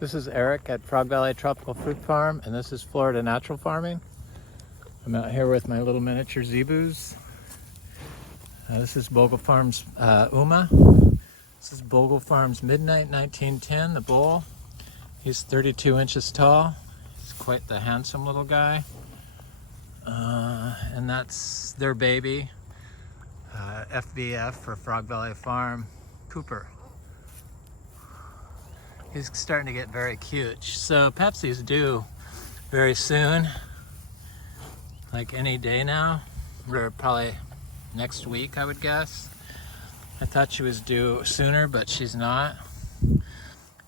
This is Eric at Frog Valley Tropical Fruit Farm, and this is Florida Natural Farming. I'm out here with my little miniature zebus. This is Bogle Farms Uma. This is Bogle Farms Midnight 1910, the bull. He's 32 inches tall. He's quite the handsome little guy. And that's their baby, FVF for Frog Valley Farm, Cooper. He's starting to get very cute. So Pepsi's due very soon, like any day now, or probably next week, I would guess. I thought she was due sooner, but she's not.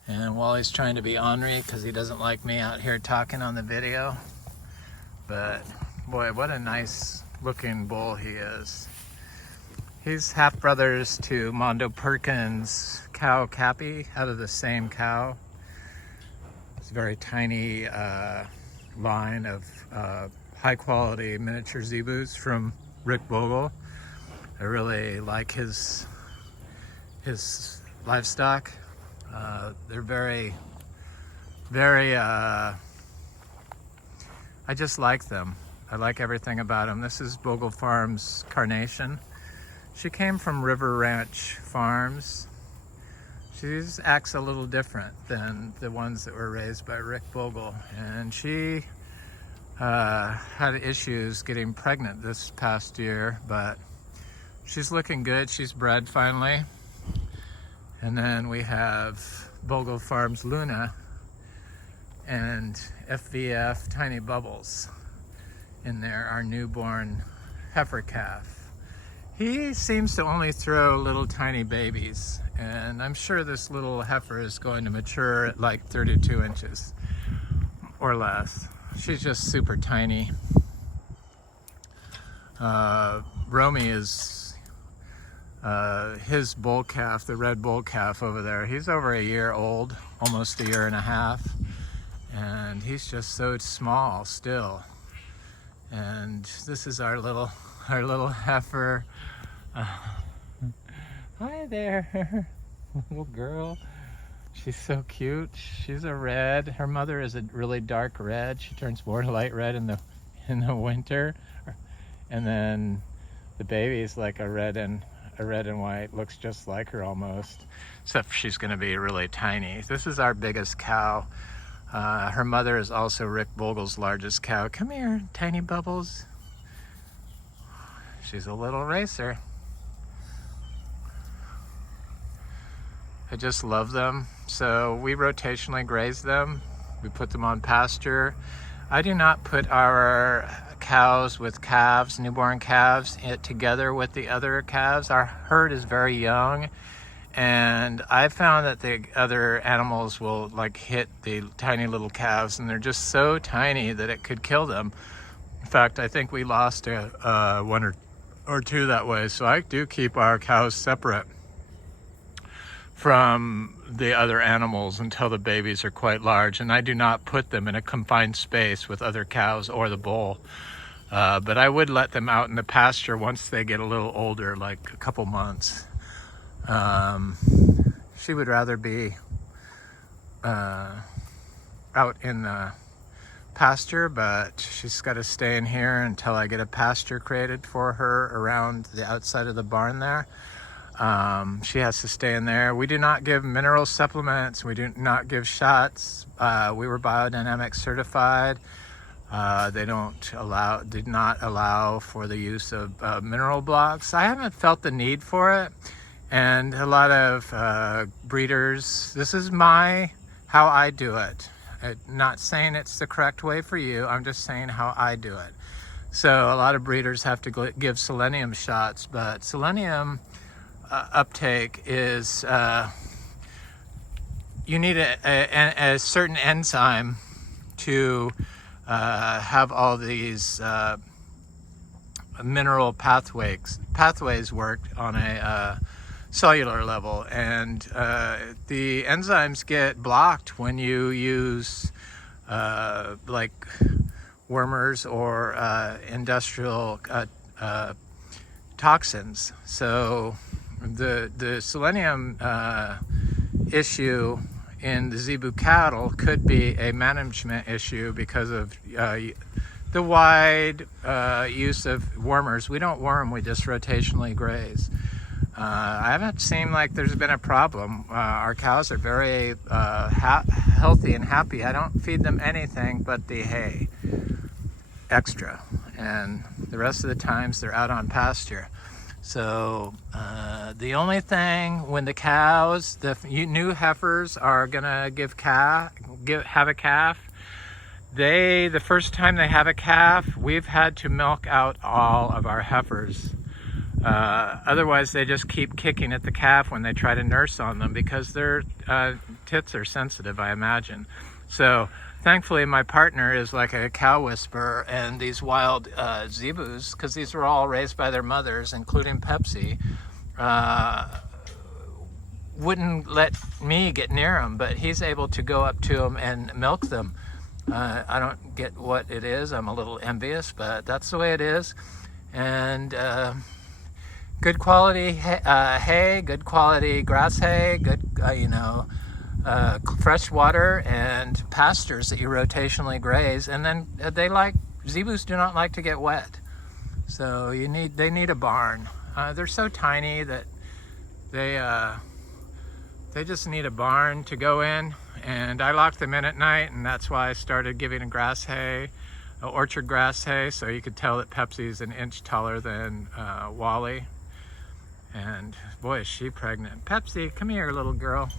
And Wally's trying to be ornery because he doesn't like me out here talking on the video. But boy, what a nice looking bull he is. He's half brothers to Mondo Perkins' cow Cappy, out of the same cow. It's a very tiny line of high quality miniature zebus from Rick Bogle. I really like his livestock. They're very, I just like them. I like everything about them. This is Bogle Farms Carnation. She came from River Ranch Farms. She acts a little different than the ones that were raised by Rick Bogle. And she had issues getting pregnant this past year, but she's looking good. She's bred finally. And then we have Bogle Farms Luna and FVF Tiny Bubbles in there, our newborn heifer calf. He seems to only throw little tiny babies, and I'm sure this little heifer is going to mature at like 32 inches or less. She's just super tiny. Romy is his bull calf, the red bull calf over there. He's over a year old, almost a year and a half, and he's just so small still. And this is our little heifer. Hi there, little girl. She's so cute. She's a red. Her mother is a really dark red. She turns more light red in the winter, and then the baby's like a red and white. Looks just like her almost, except she's going to be really tiny. This is our biggest cow. Her mother is also Rick Bogle's largest cow. Come here, Tiny Bubbles. She's a little racer. I just love them. So we rotationally graze them. We put them on pasture. I do not put our cows with calves, newborn calves, together with the other calves. Our herd is very young, and I found that the other animals will like hit the tiny little calves, and they're just so tiny that it could kill them. In fact, I think we lost one or two that way. So I do keep our cows separate from the other animals until the babies are quite large, and I do not put them in a confined space with other cows or the bull. But I would let them out in the pasture once they get a little older, like a couple months. She would rather be out in the pasture, but she's got to stay in here until I get a pasture created for her around the outside of the barn there. She has to stay in there. We do not give mineral supplements. We do not give shots. We were biodynamic certified. They did not allow for the use of mineral blocks. I haven't felt the need for it. And a lot of breeders, this is how I do it. I'm not saying it's the correct way for you. I'm just saying how I do it. So a lot of breeders have to give selenium shots, but selenium uptake is, you need a certain enzyme to have all these mineral pathways work on a cellular level, and the enzymes get blocked when you use like wormers or industrial toxins. So the selenium issue in the Zebu cattle could be a management issue because of the wide use of wormers. We don't worm, we just rotationally graze. I haven't seen like there's been a problem. Our cows are very healthy and happy. I don't feed them anything but the hay extra, and the rest of the times they're out on pasture. So the only thing when the cows, the new heifers are gonna have a calf, the first time they have a calf, we've had to milk out all of our heifers. Otherwise they just keep kicking at the calf when they try to nurse on them because their tits are sensitive, I imagine. So thankfully my partner is like a cow whisperer, and these wild Zebus, because these were all raised by their mothers, including Pepsi, wouldn't let me get near them, but he's able to go up to them and milk them. I don't get what it is. I'm a little envious, but that's the way it is. And good quality hay, good quality grass hay, good, fresh water and pastures that you rotationally graze. And then Zebus do not like to get wet. So they need a barn. They're so tiny that they just need a barn to go in. And I lock them in at night, and that's why I started giving a grass hay, orchard grass hay, so you could tell that Pepsi's an inch taller than Wally. And boy, is she pregnant. Pepsi, come here, little girl.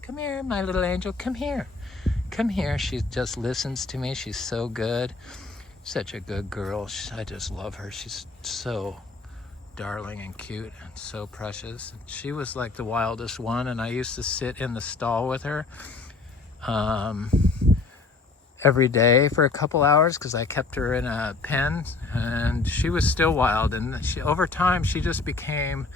Come here, my little angel, come here. Come here, she just listens to me. She's so good. Such a good girl. I just love her. She's so darling and cute and so precious. She was like the wildest one, and I used to sit in the stall with her every day for a couple hours because I kept her in a pen, and she was still wild. And over time, she just became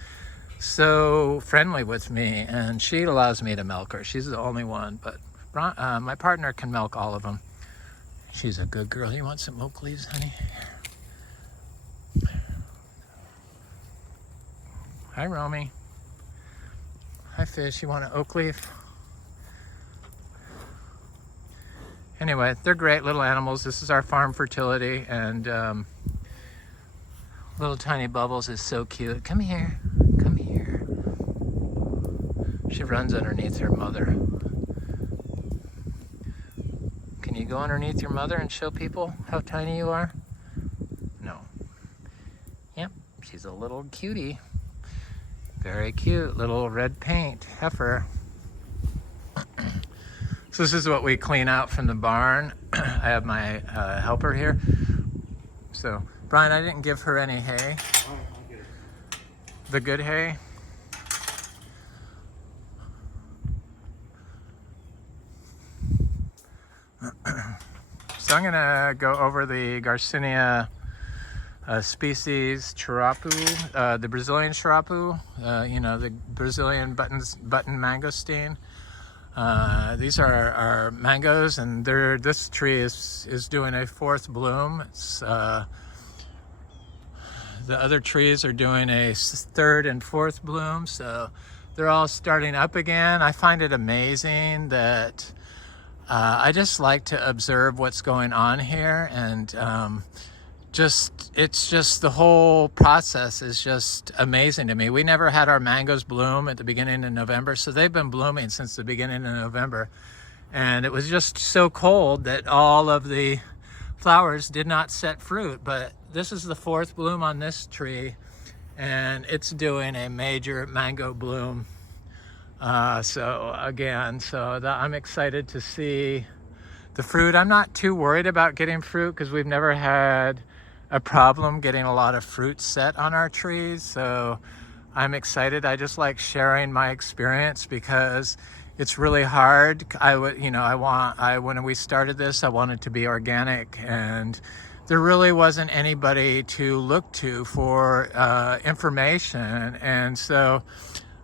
so friendly with me, and she allows me to milk her. She's the only one, but my partner can milk all of them. She's a good girl. You want some oak leaves, honey? Hi, Romy. Hi, Fish. You want an oak leaf? Anyway, they're great little animals. This is our farm fertility, and little tiny Bubbles is so cute. Come here. Come here. She runs underneath her mother. Can you go underneath your mother and show people how tiny you are? No. Yep, she's a little cutie. Very cute, little red paint heifer. So this is what we clean out from the barn. I have my helper here. So, Brian, I didn't give her any hay. The good hay. So I'm gonna go over the Garcinia species Cherapu, the Brazilian Cherapu, the Brazilian button mangosteen. These are our mangoes, and this tree is doing a fourth bloom. It's, the other trees are doing a third and fourth bloom, so they're all starting up again. I find it amazing that I just like to observe what's going on here, and it's just the whole process is just amazing to me. We never had our mangoes bloom at the beginning of November, so they've been blooming since the beginning of November. And it was just so cold that all of the flowers did not set fruit. But this is the fourth bloom on this tree, and it's doing a major mango bloom. I'm excited to see the fruit. I'm not too worried about getting fruit because we've never had a problem getting a lot of fruit set on our trees, so I'm excited. I just like sharing my experience because it's really hard. When we started this, I wanted to be organic, and there really wasn't anybody to look to for information. And so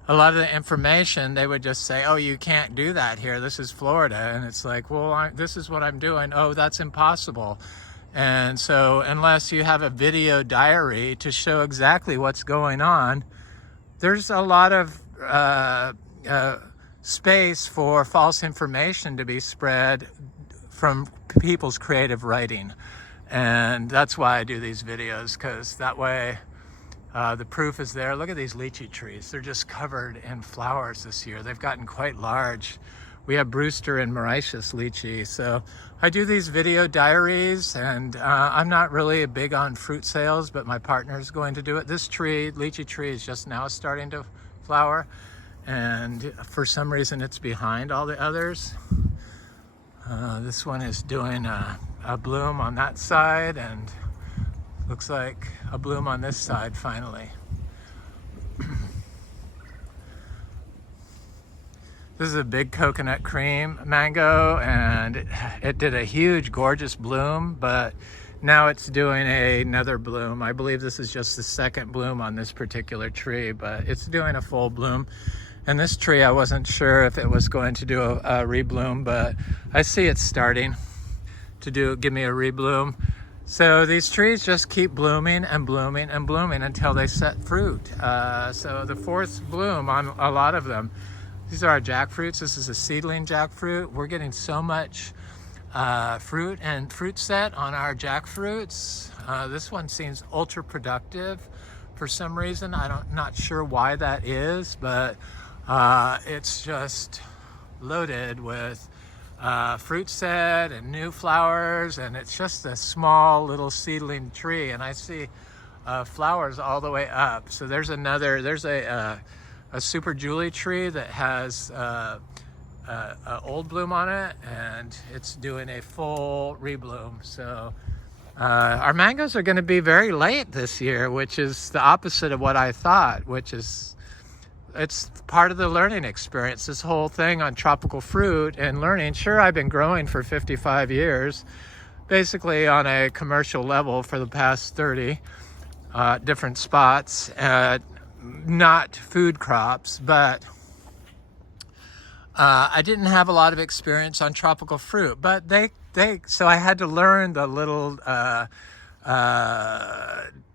a lot of the information, they would just say, oh, you can't do that here. This is Florida. And it's like, well, this is what I'm doing. Oh, that's impossible. And so unless you have a video diary to show exactly what's going on, there's a lot of space for false information to be spread from people's creative writing. And that's why I do these videos, because that way the proof is there. Look at these lychee trees. They're just covered in flowers this year. They've gotten quite large. We have Brewster and Mauritius lychee. So I do these video diaries, and I'm not really big on fruit sales, but my partner's going to do it. This tree, lychee tree, is just now starting to flower, and for some reason it's behind all the others. This one is doing a bloom on that side, and looks like a bloom on this side finally. This is a big coconut cream mango, and it did a huge, gorgeous bloom, but now it's doing another bloom. I believe this is just the second bloom on this particular tree, but it's doing a full bloom. And this tree, I wasn't sure if it was going to do a rebloom, but I see it's starting to give me a rebloom. So these trees just keep blooming and blooming and blooming until they set fruit. So the fourth bloom on a lot of them. These are our jackfruits. This is a seedling jackfruit. We're getting so much fruit and fruit set on our jackfruits. This one seems ultra productive for some reason. Not sure why that is, but it's just loaded with fruit set and new flowers, and it's just a small little seedling tree, and I see flowers all the way up. So there's a Super Julie tree that has a old bloom on it, and it's doing a full rebloom. So our mangoes are going to be very late this year, which is the opposite of what I thought, it's part of the learning experience, this whole thing on tropical fruit and learning. Sure, I've been growing for 55 years, basically on a commercial level for the past 30 different spots, not food crops, but I didn't have a lot of experience on tropical fruit, but so I had to learn the little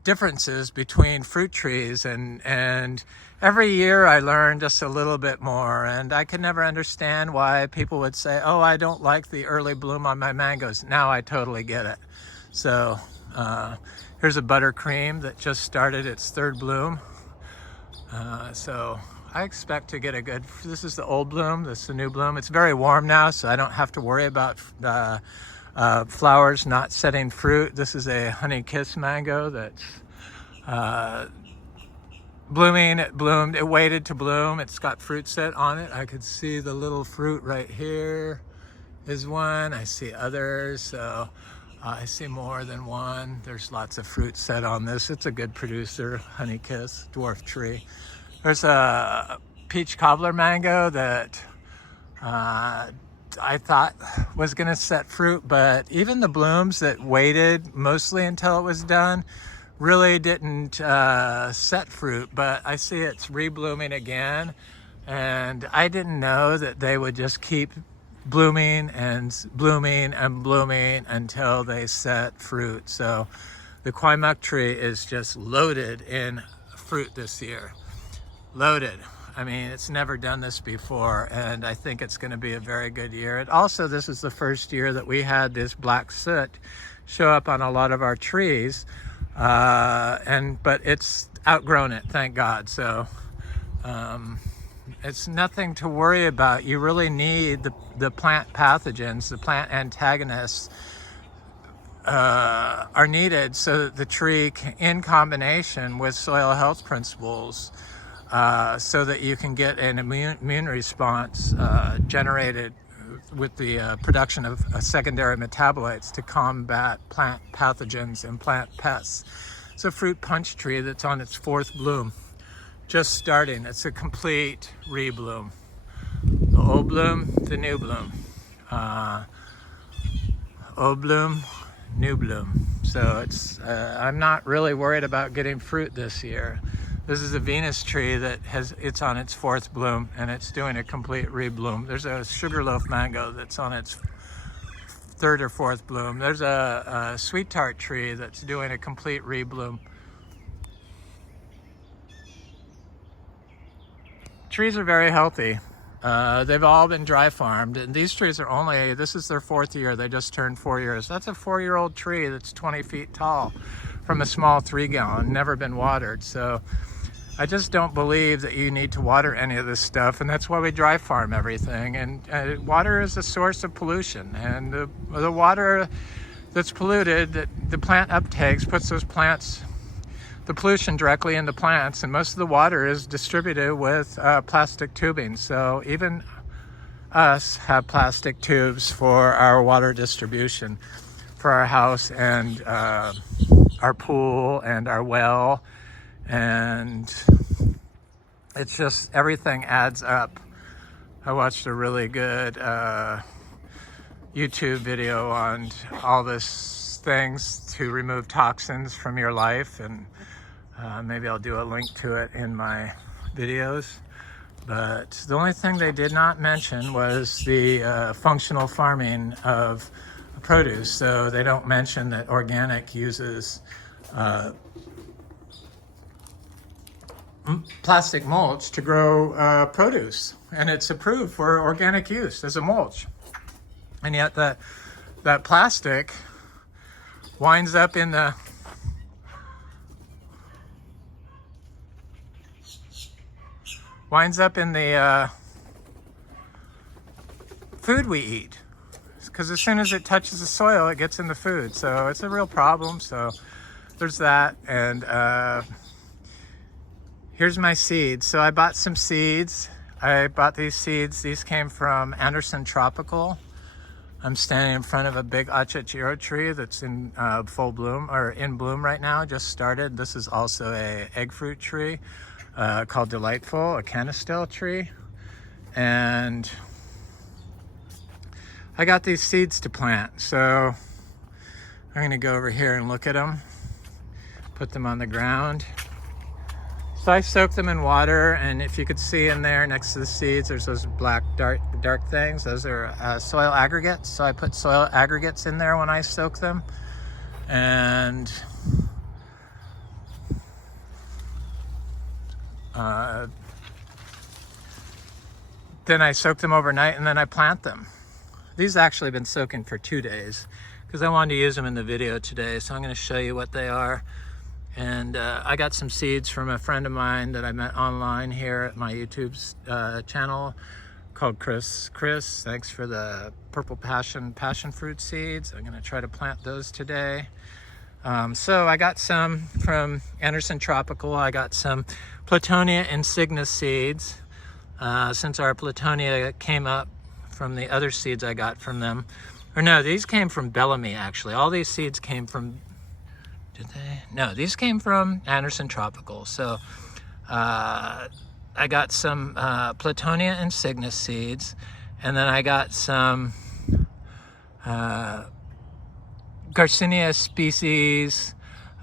differences between fruit trees, and every year I learned just a little bit more, and I could never understand why people would say, oh, I don't like the early bloom on my mangoes. Now I totally get it. So here's a buttercream that just started its third bloom. So I expect to get this is the old bloom, this is the new bloom. It's very warm now, so I don't have to worry about flowers not setting fruit. This is a honey kiss mango that's blooming. It bloomed, it waited to bloom. It's got fruit set on it. I could see the little fruit right here is one. I see others, so I see more than one. There's lots of fruit set on this. It's a good producer, honey kiss, dwarf tree. There's a peach cobbler mango that I thought was going to set fruit, but even the blooms that waited mostly until it was done really didn't set fruit. But I see it's reblooming again, and I didn't know that they would just keep blooming and blooming and blooming until they set fruit. So the Quaimuc tree is just loaded in fruit this year. Loaded. I mean, it's never done this before, and I think it's going to be a very good year. And also, this is the first year that we had this black soot show up on a lot of our trees, but it's outgrown it, thank God. So it's nothing to worry about. You really need the plant pathogens, the plant antagonists are needed so that the tree, in combination with soil health principles, so that you can get an immune response generated with the production of secondary metabolites to combat plant pathogens and plant pests. It's a fruit punch tree that's on its fourth bloom, just starting. It's a complete rebloom. The old bloom, the new bloom. Old bloom, new bloom. So I'm not really worried about getting fruit this year. This is a Venus tree that it's on its fourth bloom, and it's doing a complete rebloom. There's a sugarloaf mango that's on its third or fourth bloom. There's a sweet tart tree that's doing a complete rebloom. Trees are very healthy. They've all been dry farmed, and these trees are only, this is their 4th year. They just turned 4 years. That's a 4-year-old tree that's 20 feet tall from a small 3-gallon, never been watered. So I just don't believe that you need to water any of this stuff, and that's why we dry farm everything. And water is a source of pollution, and the water that's polluted, that the plant uptakes, puts those plants, the pollution directly into plants, and most of the water is distributed with plastic tubing. So even us have plastic tubes for our water distribution for our house and our pool and our well, and it's just, everything adds up. I watched a really good YouTube video on all these things to remove toxins from your life, and maybe I'll do a link to it in my videos. But the only thing they did not mention was the functional farming of produce. So they don't mention that organic uses plastic mulch to grow produce, and it's approved for organic use as a mulch. And yet that plastic winds up in the food we eat, because as soon as it touches the soil, it gets in the food. So it's a real problem. So there's that. And here's my seeds. So I bought some seeds. I bought these seeds. These came from Anderson Tropical. I'm standing in front of a big achachiro tree that's in full bloom, or in bloom right now, just started. This is also a egg fruit tree called Delightful, a canistel tree. And I got these seeds to plant. So I'm gonna go over here and look at them, put them on the ground. So I soaked them in water, and if you could see in there next to the seeds, there's those black dark things. Those are soil aggregates. So I put soil aggregates in there when I soak them. And then I soak them overnight, and then I plant them. These actually have been soaking for 2 days because I wanted to use them in the video today. So I'm going to show you what they are. And I got some seeds from a friend of mine that I met online here at my YouTube channel called Chris. Chris, thanks for the purple passion fruit seeds. I'm going to try to plant those today. So I got some from Anderson Tropical. I got some Platonia insignis seeds. Since our Platonia came up from the other seeds I got from them. Or no, these came from Bellamy, actually. All these seeds came from, did they? No, these came from Anderson Tropical. So I got some Platonia insignis seeds, and then I got some Garcinia species,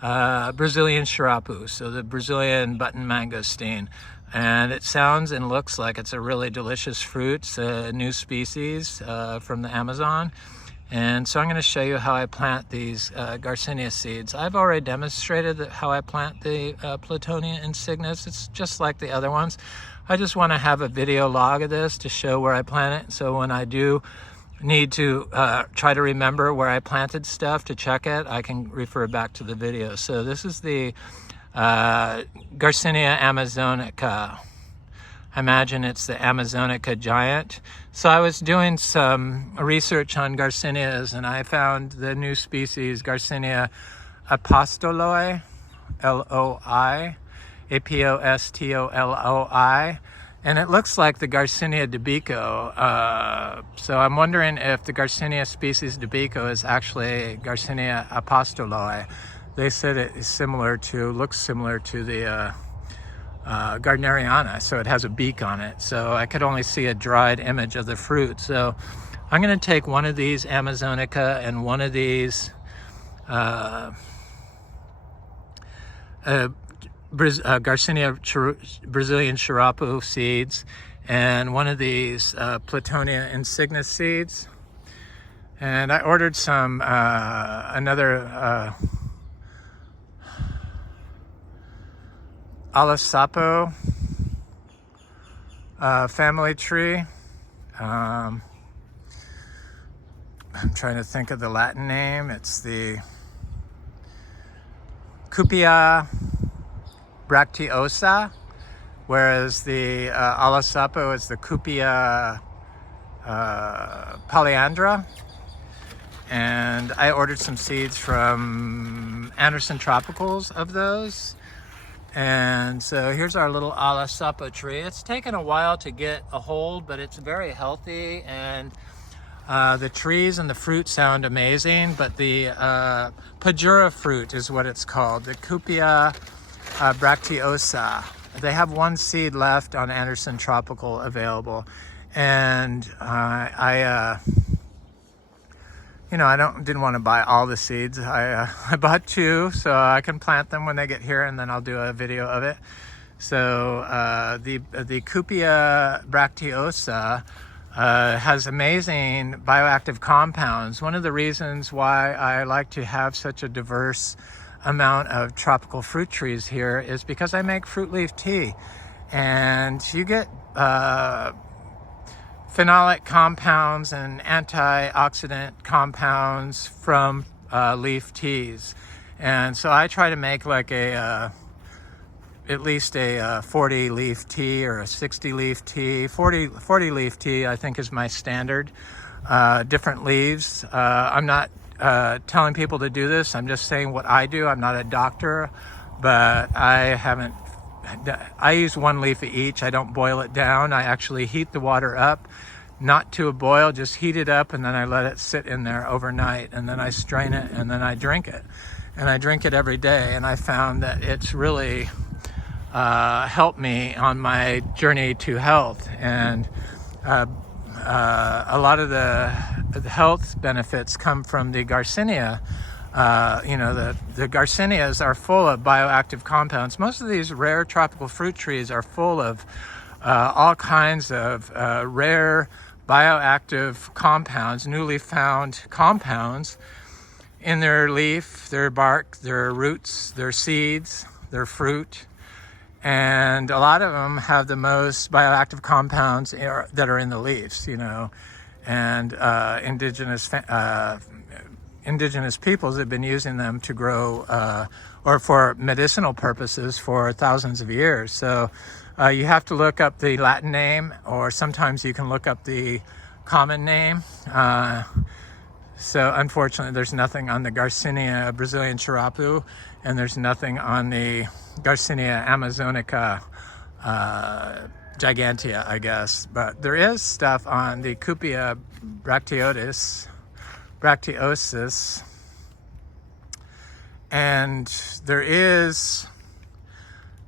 Brazilian Cherapu, so the Brazilian button mangosteen. And it sounds and looks like it's a really delicious fruit. It's a new species from the Amazon. And so I'm going to show you how I plant these Garcinia seeds. I've already demonstrated how I plant the Platonia insignis. It's just like the other ones. I just want to have a video log of this to show where I plant it. So when I do need to try to remember where I planted stuff to check it, I can refer back to the video. So this is the Garcinia amazonica. I imagine it's the Amazonica giant. So I was doing some research on Garcinias, and I found the new species Garcinia apostoloi, L-O-I, A-P-O-S-T-O-L-O-I, and it looks like the Garcinia debico. So I'm wondering if the Garcinia species debico is actually Garcinia apostoloi. They said it is similar to, looks similar to the Gardneriana, so it has a beak on it. So I could only see a dried image of the fruit. So I'm going to take one of these Amazonica and one of these Garcinia Brazilian Cherapu seeds, and one of these Platonia insignis seeds. And I ordered some another Alasapo family tree. I'm trying to think of the Latin name. It's the Cupia bracteosa, whereas the Alasapo is the Cupia polyandra. And I ordered some seeds from Anderson Tropicals of those. And so here's our little Alasapo tree. It's taken a while to get a hold, but it's very healthy, and the trees and the fruit sound amazing. But the Pajura fruit is what it's called, the Cupia bracteosa. They have one seed left on Anderson Tropical available, and I didn't want to buy all the seeds. I bought 2 so I can plant them when they get here, and then I'll do a video of it. So the Cupia bracteosa has amazing bioactive compounds. One of the reasons why I like to have such a diverse amount of tropical fruit trees here is because I make fruit leaf tea, and you get phenolic compounds and antioxidant compounds from leaf teas. And so I try to make like at least a 40 leaf tea or a 60 leaf tea. 40 leaf tea I think is my standard. Different leaves. I'm not telling people to do this. I'm just saying what I do. I'm not a doctor, but I use 1 leaf of each. I don't boil it down. I actually heat the water up, not to a boil, just heat it up, and then I let it sit in there overnight, and then I strain it, and then I drink it. And I drink it every day, and I found that it's really helped me on my journey to health. And a lot of the health benefits come from the Garcinia. The Garcinias are full of bioactive compounds. Most of these rare tropical fruit trees are full of all kinds of rare bioactive compounds, newly found compounds in their leaf, their bark, their roots, their seeds, their fruit. And a lot of them have the most bioactive compounds that are in the leaves, and indigenous peoples have been using them to grow or for medicinal purposes for thousands of years. So you have to look up the Latin name, or sometimes you can look up the common name. So unfortunately, there's nothing on the Garcinia Brazilian Cherapu, and there's nothing on the Garcinia Amazonica gigantea, I guess. But there is stuff on the Cupia bracteosis, and there is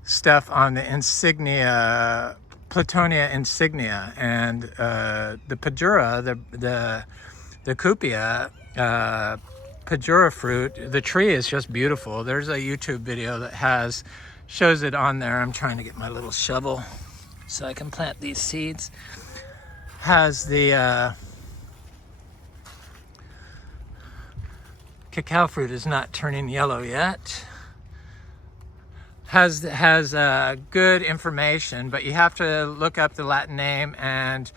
stuff on the insignia, Platonia insignia, and the Pajura, the Cupia Pajura fruit. The tree is just beautiful. There's a YouTube video that shows it on there. I'm trying to get my little shovel so I can plant these seeds. Has the cacao fruit is not turning yellow yet. Has good information, but you have to look up the Latin name and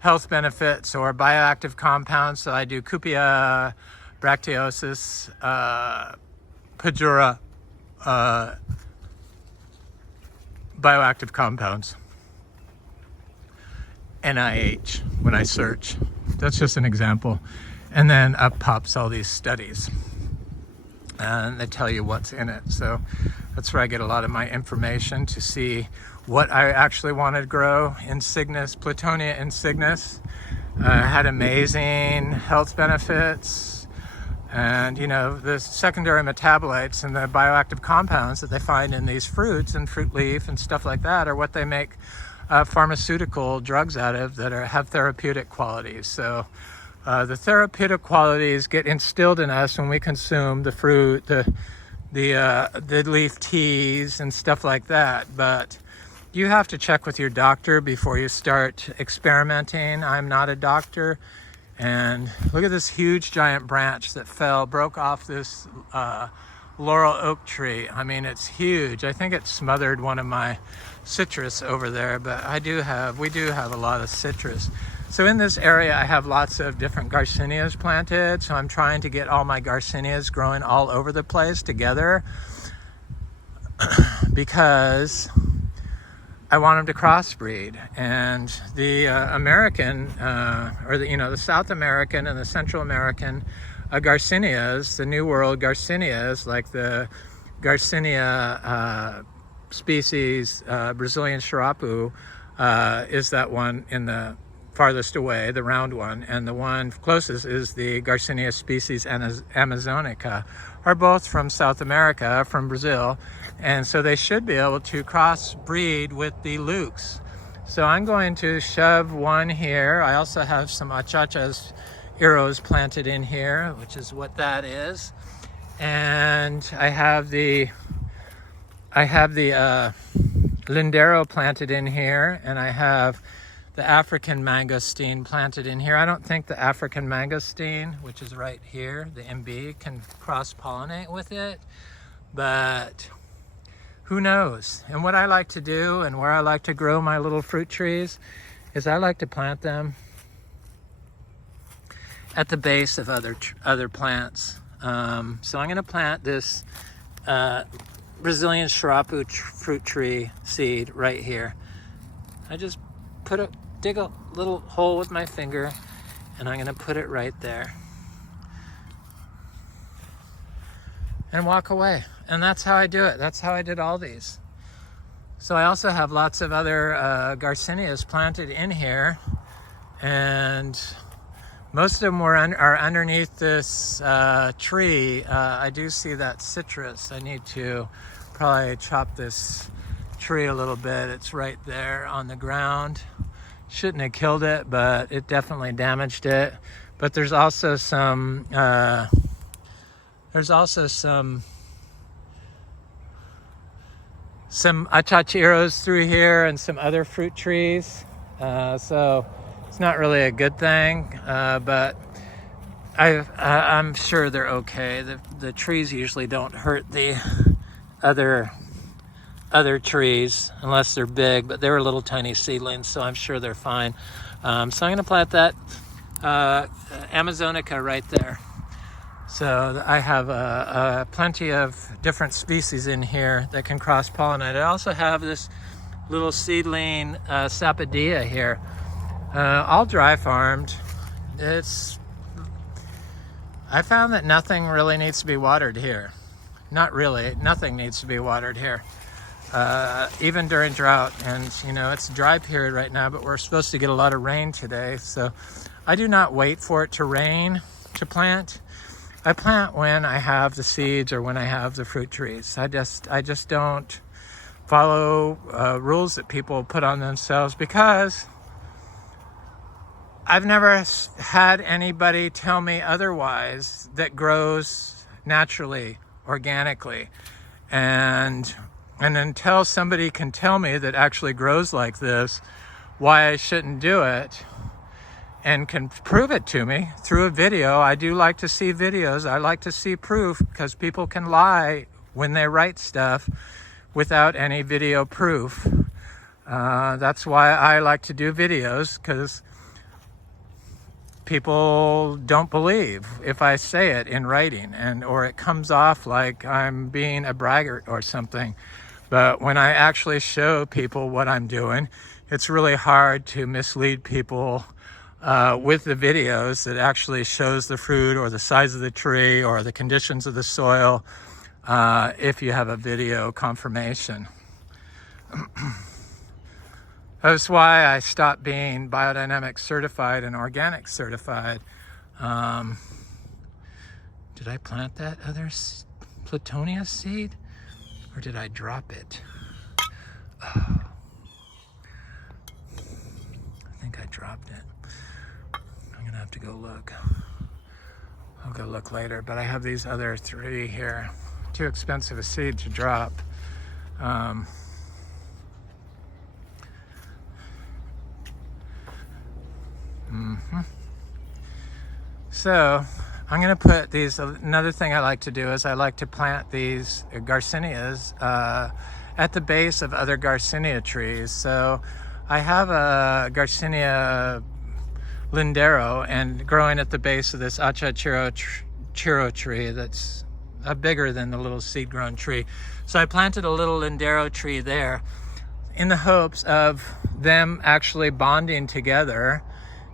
health benefits or bioactive compounds. So I do Cupia bracteosis, Pajura bioactive compounds, NIH, when I search. That's just an example. And then up pops all these studies, and they tell you what's in it. So that's where I get a lot of my information to see what I actually want to grow. Insignis, Platonia insignis, had amazing health benefits. And the secondary metabolites and the bioactive compounds that they find in these fruits and fruit leaf and stuff like that are what they make pharmaceutical drugs out of that have therapeutic qualities. So the therapeutic qualities get instilled in us when we consume the fruit, the leaf teas and stuff like that. But you have to check with your doctor before you start experimenting. I'm not a doctor. And look at this huge giant branch that broke off this laurel oak tree. I mean, it's huge. I think it smothered one of my citrus over there, but we do have a lot of citrus. So in this area, I have lots of different Garcinias planted. So I'm trying to get all my Garcinias growing all over the place together because I want them to crossbreed. And the American, the South American and the Central American Garcinias, the New World Garcinias, like the Garcinia species, Brazilian Cherapu, is that one in the farthest away, the round one, and the one closest is the Garcinia species Amazonica, are both from South America, from Brazil, and so they should be able to crossbreed with the Lukes. So I'm going to shove one here. I also have some achachas arrows planted in here, which is what that is, and I have the Lindero planted in here, and I have the African mangosteen planted in here. I don't think the African mangosteen, which is right here, the MB, can cross-pollinate with it, but who knows? And what I like to do and where I like to grow my little fruit trees is I like to plant them at the base of other plants. So I'm going to plant this Brazilian Cherapu fruit tree seed right here. I just dig a little hole with my finger, and I'm gonna put it right there and walk away. And that's how I do it. That's how I did all these. So I also have lots of other Garcinias planted in here, and most of them are underneath this tree. I do see that citrus. I need to probably chop this tree a little bit. It's right there on the ground. Shouldn't have killed it, but it definitely damaged it. But there's also some achachiros through here and some other fruit trees. So it's not really a good thing, but I'm sure they're okay. The trees usually don't hurt the other trees unless they're big, but they were little tiny seedlings, so I'm sure they're fine. So I'm going to plant that Amazonica right there. So I have plenty of different species in here that can cross-pollinate. I also have this little seedling sapodilla here, all dry farmed. I found that nothing really needs to be watered here. Not really, nothing needs to be watered here. Even during drought, and it's a dry period right now, but we're supposed to get a lot of rain today, so I do not wait for it to rain to plant. I plant when I have the seeds or when I have the fruit trees. I just don't follow rules that people put on themselves, because I've never had anybody tell me otherwise that grows naturally, organically, and until somebody can tell me that actually grows like this, why I shouldn't do it, and can prove it to me through a video. I do like to see videos. I like to see proof, because people can lie when they write stuff without any video proof. That's why I like to do videos, because people don't believe if I say it in writing, or it comes off like I'm being a braggart or something. But when I actually show people what I'm doing, it's really hard to mislead people with the videos that actually shows the fruit or the size of the tree or the conditions of the soil, if you have a video confirmation. That's why I stopped being biodynamic certified and organic certified. Did I plant that other Platonia seed? Or did I drop it? Oh. I think I dropped it. I'm gonna have to go look. I'll go look later, but I have these other 3 here. Too expensive a seed to drop. So I'm going to put these, another thing I like to do is I like to plant these Garcinias at the base of other Garcinia trees. So I have a Garcinia lindero and growing at the base of this Cherapu tree that's bigger than the little seed-grown tree. So I planted a little lindero tree there in the hopes of them actually bonding together.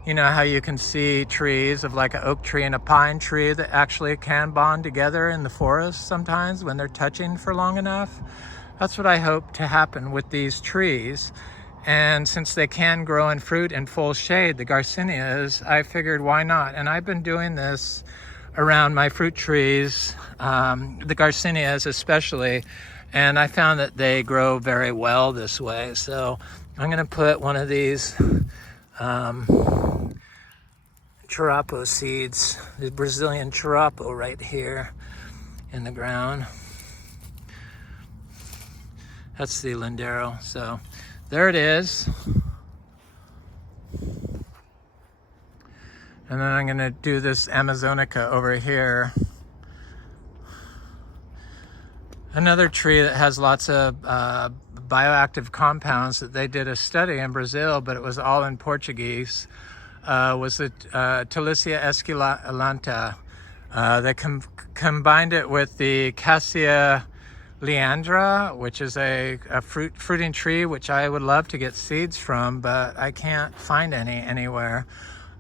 You know how you can see trees of like an oak tree and a pine tree that actually can bond together in the forest sometimes when they're touching for long enough? That's what I hope to happen with these trees. And since they can grow in fruit in full shade, the Garcinias, I figured why not? And I've been doing this around my fruit trees, the Garcinias especially, and I found that they grow very well this way. So I'm gonna put one of these Cherapu seeds, the Brazilian Cherapu right here in the ground. That's the lindero. So there it is. And then I'm gonna do this Amazonica over here. Another tree that has lots of bioactive compounds that they did a study in Brazil, but it was all in Portuguese, was the Talicia esculenta. They combined it with the Cassia leandra, which is a fruiting tree, which I would love to get seeds from, but I can't find any anywhere.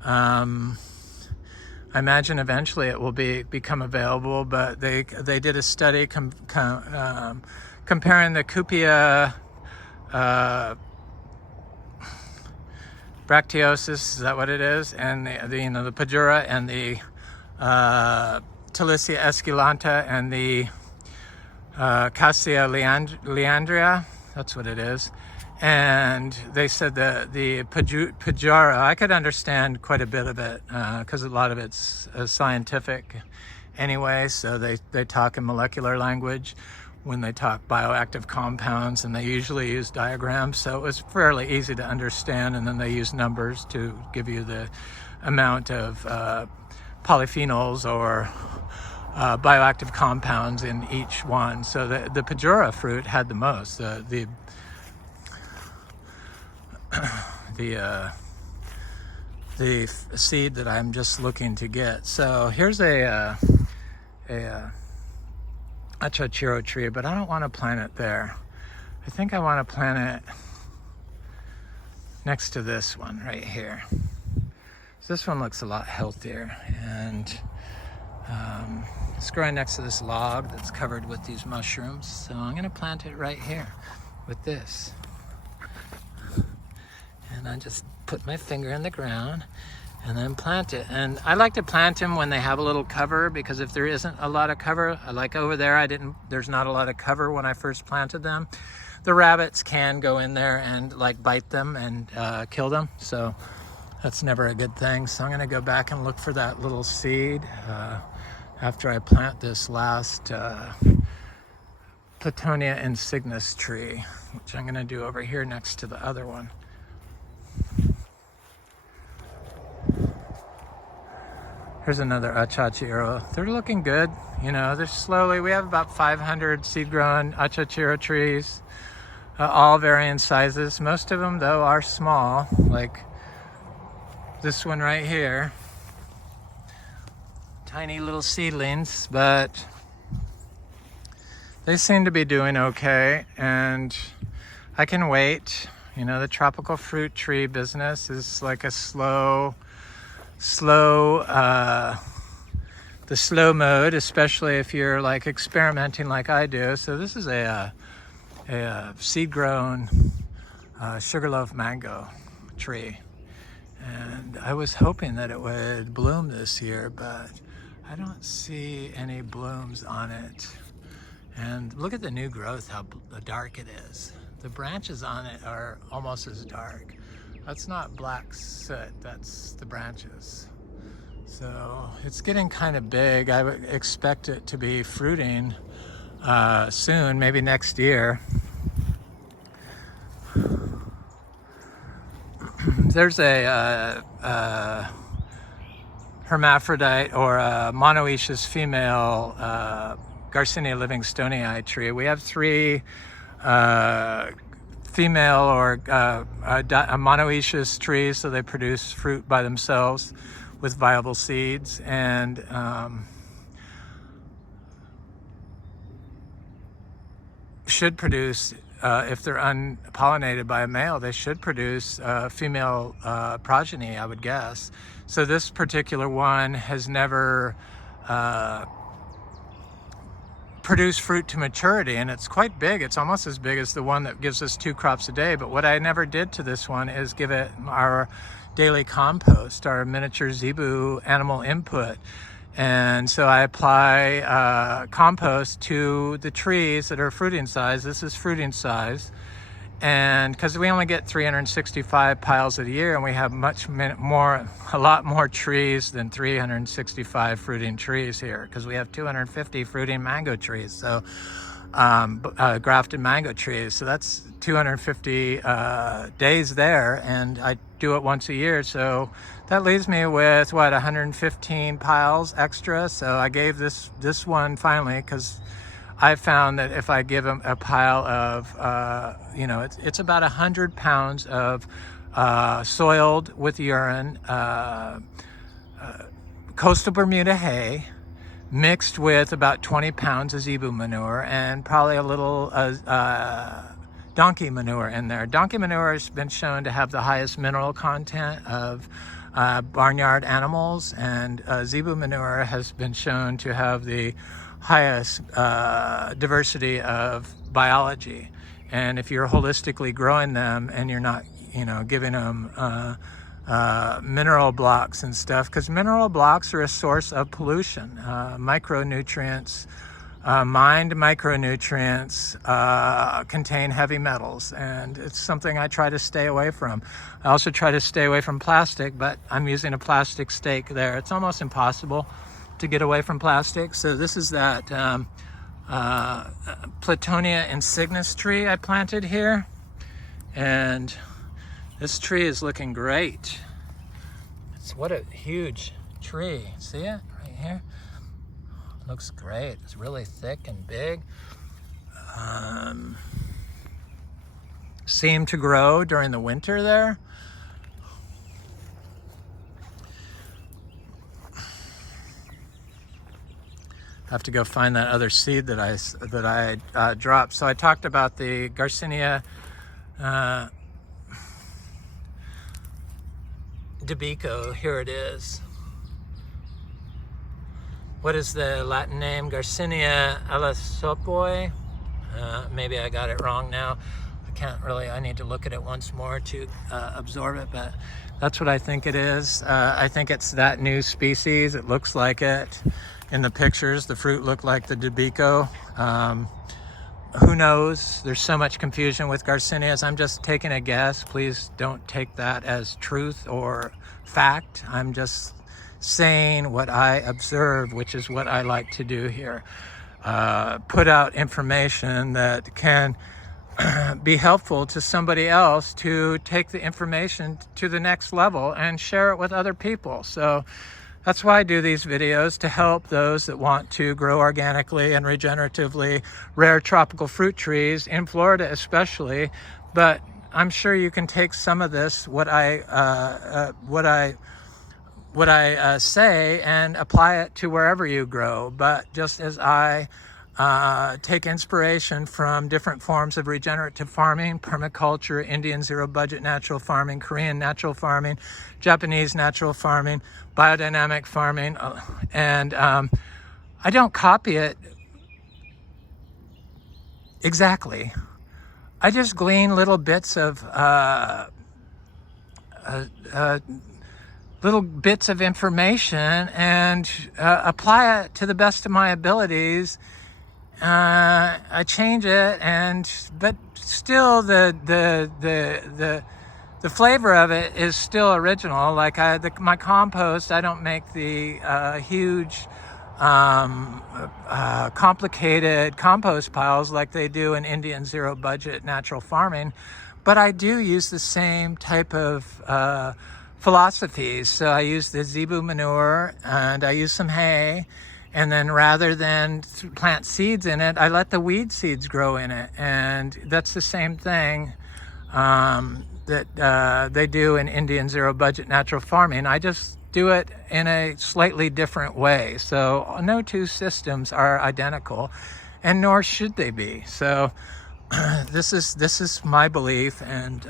I imagine eventually it will become available, but they did a study comparing the Cupia bracteosus, is that what it is, and the Pajura and the Talicia esculenta and the Cassia leandria, that's what it is. And they said that the Pajara, I could understand quite a bit of it because a lot of it's scientific anyway. So they talk in molecular language when they talk bioactive compounds, and they usually use diagrams. So it was fairly easy to understand. And then they use numbers to give you the amount of polyphenols or bioactive compounds in each one. So the Pajura fruit had the most. The seed that I'm just looking to get. So here's a Cherapu tree, but I don't want to plant it there. I think I want to plant it next to this one right here. So this one looks a lot healthier, and it's growing next to this log that's covered with these mushrooms. So I'm going to plant it right here with this. And I just put my finger in the ground and then plant it. And I like to plant them when they have a little cover, because if there isn't a lot of cover, like over there, there's not a lot of cover when I first planted them. The rabbits can go in there and like bite them and kill them. So that's never a good thing. So I'm gonna go back and look for that little seed after I plant this last Platonia insignis tree, which I'm gonna do over here next to the other one. Here's another achachiro. They're looking good. You know, they're slowly, we have about 500 seed-grown achachiro trees, all varying sizes. Most of them, though, are small, like this one right here. Tiny little seedlings, but they seem to be doing okay, and I can wait. You know, the tropical fruit tree business is like a slow the slow mode, especially if you're like experimenting like I do. So this is a seed-grown sugarloaf mango tree, and I was hoping that it would bloom this year, but I don't see any blooms on it. And look at the new growth, how dark it is. The branches on it are almost as dark. That's not black soot, that's the branches. So it's getting kind of big. I would expect it to be fruiting soon, maybe next year. There's a hermaphrodite or a monoecious female Garcinia livingstoneii tree. We have 3 female or monoecious trees, so they produce fruit by themselves with viable seeds, and should produce, if they're unpollinated by a male, they should produce female progeny, I would guess. So this particular one has never produced fruit to maturity, and it's quite big. It's almost as big as the one that gives us 2 crops a day. But what I never did to this one is give it our daily compost, our Miniature Zebu animal input. And so I apply compost to the trees that are fruiting size. This is fruiting size. And because we only get 365 piles a year, and we have a lot more trees than 365 fruiting trees here, because we have 250 fruiting mango trees, so grafted mango trees. So that's 250 days there, and I do it once a year. So that leaves me with, what, 115 piles extra. So I gave this one finally, because I found that if I give them a pile of, it's about 100 pounds of soiled with urine, coastal Bermuda hay, mixed with about 20 pounds of zebu manure, and probably a little donkey manure in there. Donkey manure has been shown to have the highest mineral content of barnyard animals, and zebu manure has been shown to have the highest diversity of biology. And if you're holistically growing them and you're not, giving them mineral blocks and stuff, because mineral blocks are a source of pollution. Micronutrients, mined micronutrients contain heavy metals, and it's something I try to stay away from. I also try to stay away from plastic, but I'm using a plastic stake there. It's almost impossible to get away from plastic. So this is that Platonia insignis tree I planted here, and this tree is looking great. What a huge tree. See it right here? Looks great. It's really thick and big. Seemed to grow during the winter there. Have to go find that other seed that I dropped. So I talked about the Garcinia Zebu. Here it is. What is the Latin name? Garcinia alasopoi. Maybe I got it wrong now. I need to look at it once more to absorb it, but that's what I think it is. I think it's that new species. It looks like it. In the pictures, the fruit looked like the Zebu. Who knows? There's so much confusion with Garcinias. I'm just taking a guess. Please don't take that as truth or fact. I'm just saying what I observe, which is what I like to do here. Put out information that can be helpful to somebody else to take the information to the next level and share it with other people. So that's why I do these videos, to help those that want to grow organically and regeneratively rare tropical fruit trees in Florida especially. But I'm sure you can take some of this, what I say, and apply it to wherever you grow. But just as I take inspiration from different forms of regenerative farming, permaculture, Indian zero-budget natural farming, Korean natural farming, Japanese natural farming, biodynamic farming, and I don't copy it exactly. I just glean little bits of information and apply it to the best of my abilities. I change it, but still the flavor of it is still original. Like my compost, I don't make the huge complicated compost piles like they do in Indian zero budget natural farming, but I do use the same type of philosophies. So I use the zebu manure and I use some hay, and then rather than plant seeds in it, I let the weed seeds grow in it. And that's the same thing that they do in Indian zero budget natural farming. I just do it in a slightly different way. So no two systems are identical, and nor should they be. So this is my belief. And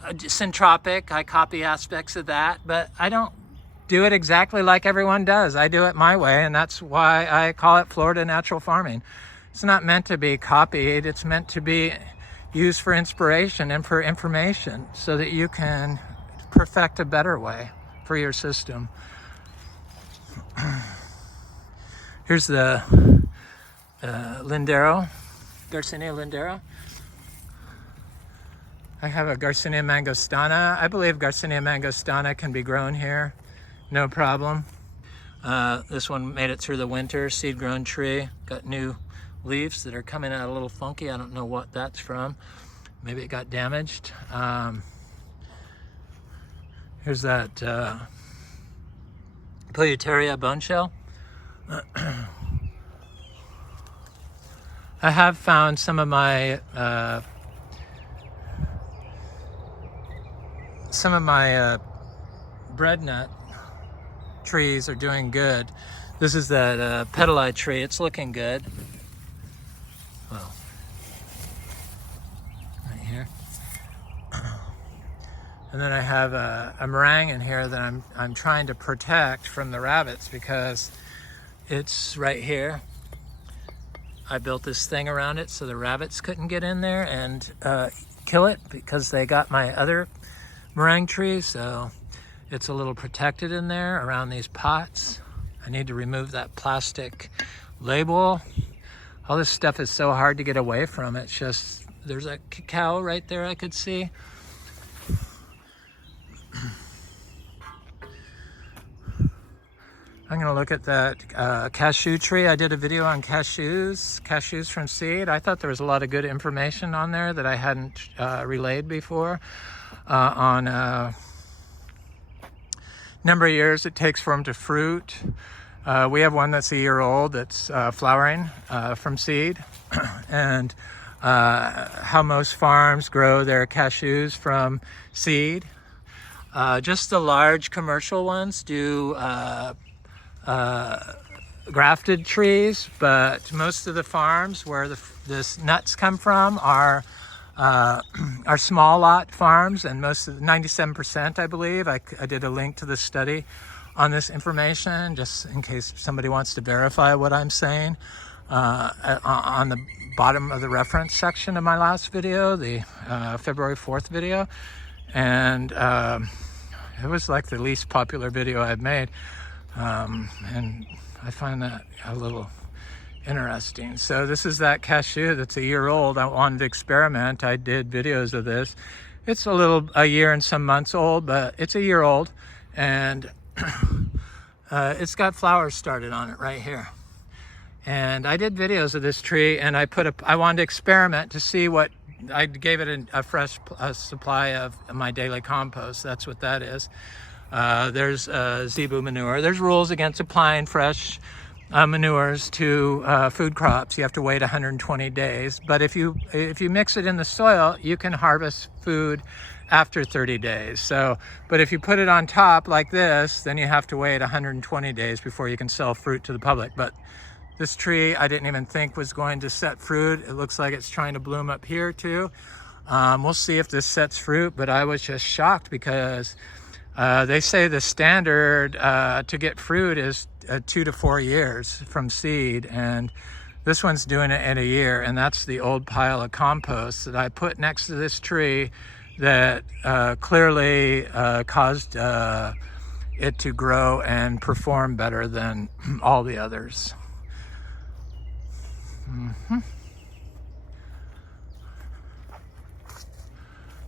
syntropic, I copy aspects of that, but I don't do it exactly like everyone does. I do it my way, and that's why I call it Florida natural farming. It's not meant to be copied. It's meant to be used for inspiration and for information so that you can perfect a better way for your system. Here's the Lindero, Garcinia Lindero. I have a Garcinia Mangostana. I believe Garcinia Mangostana can be grown here, no problem. This one made it through the winter, seed-grown tree. Got new leaves that are coming out a little funky. I don't know what that's from. Maybe it got damaged. Here's that Pleutaria bone shell. I have found some of my breadnut trees are doing good. This is that petalite tree. It's looking good. Well, right here. And then I have a meringue in here that I'm trying to protect from the rabbits because it's right here. I built this thing around it so the rabbits couldn't get in there and kill it because they got my other meringue tree. So it's a little protected in there around these pots. I need to remove that plastic label. All this stuff is so hard to get away from. It's just, there's a cacao right there I could see. I'm gonna look at that cashew tree. I did a video on cashews from seed. I thought there was a lot of good information on there that I hadn't relayed before on number of years it takes for them to fruit. We have one that's a year old that's flowering from seed, and how most farms grow their cashews from seed. Just the large commercial ones do grafted trees, but most of the farms where the nuts come from are small lot farms, and most of 97%, I believe. I did a link to the study on this information just in case somebody wants to verify what I'm saying. On the bottom of the reference section of my last video, the February 4th video, and it was like the least popular video I've made. And I find that a little interesting. So this is that cashew that's a year old. I wanted to experiment. I did videos of this. It's a year and some months old, but it's a year old, and it's got flowers started on it right here. And I did videos of this tree, and I wanted to experiment to see what, I gave it a fresh supply of my daily compost. That's what that is. There's zebu manure. There's rules against applying fresh manures to food crops. You have to wait 120 days. But if you mix it in the soil, you can harvest food after 30 days. So, but if you put it on top like this, then you have to wait 120 days before you can sell fruit to the public. But this tree, I didn't even think was going to set fruit. It looks like it's trying to bloom up here too. We'll see if this sets fruit, but I was just shocked because they say the standard to get fruit is 2 to 4 years from seed, and this one's doing it in a year. And that's the old pile of compost that I put next to this tree that clearly caused it to grow and perform better than all the others.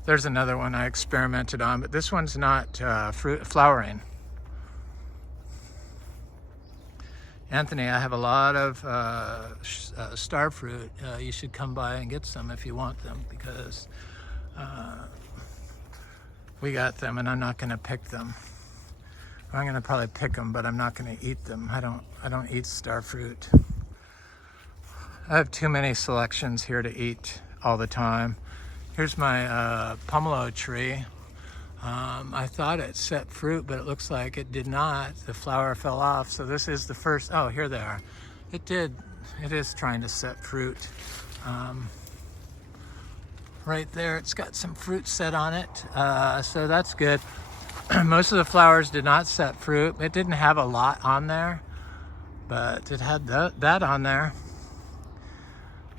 There's another one I experimented on, but this one's not flowering. Anthony, I have a lot of star fruit. You should come by and get some if you want them, because we got them, and I'm not gonna pick them. I'm gonna probably pick them, but I'm not gonna eat them. I don't eat star fruit. I have too many selections here to eat all the time. Here's my pomelo tree. I thought it set fruit, but it looks like it did not. The flower fell off. So this is the first, oh, here they are. It did, it is trying to set fruit. Right there, it's got some fruit set on it. So that's good. Most of the flowers did not set fruit. It didn't have a lot on there, but it had that on there.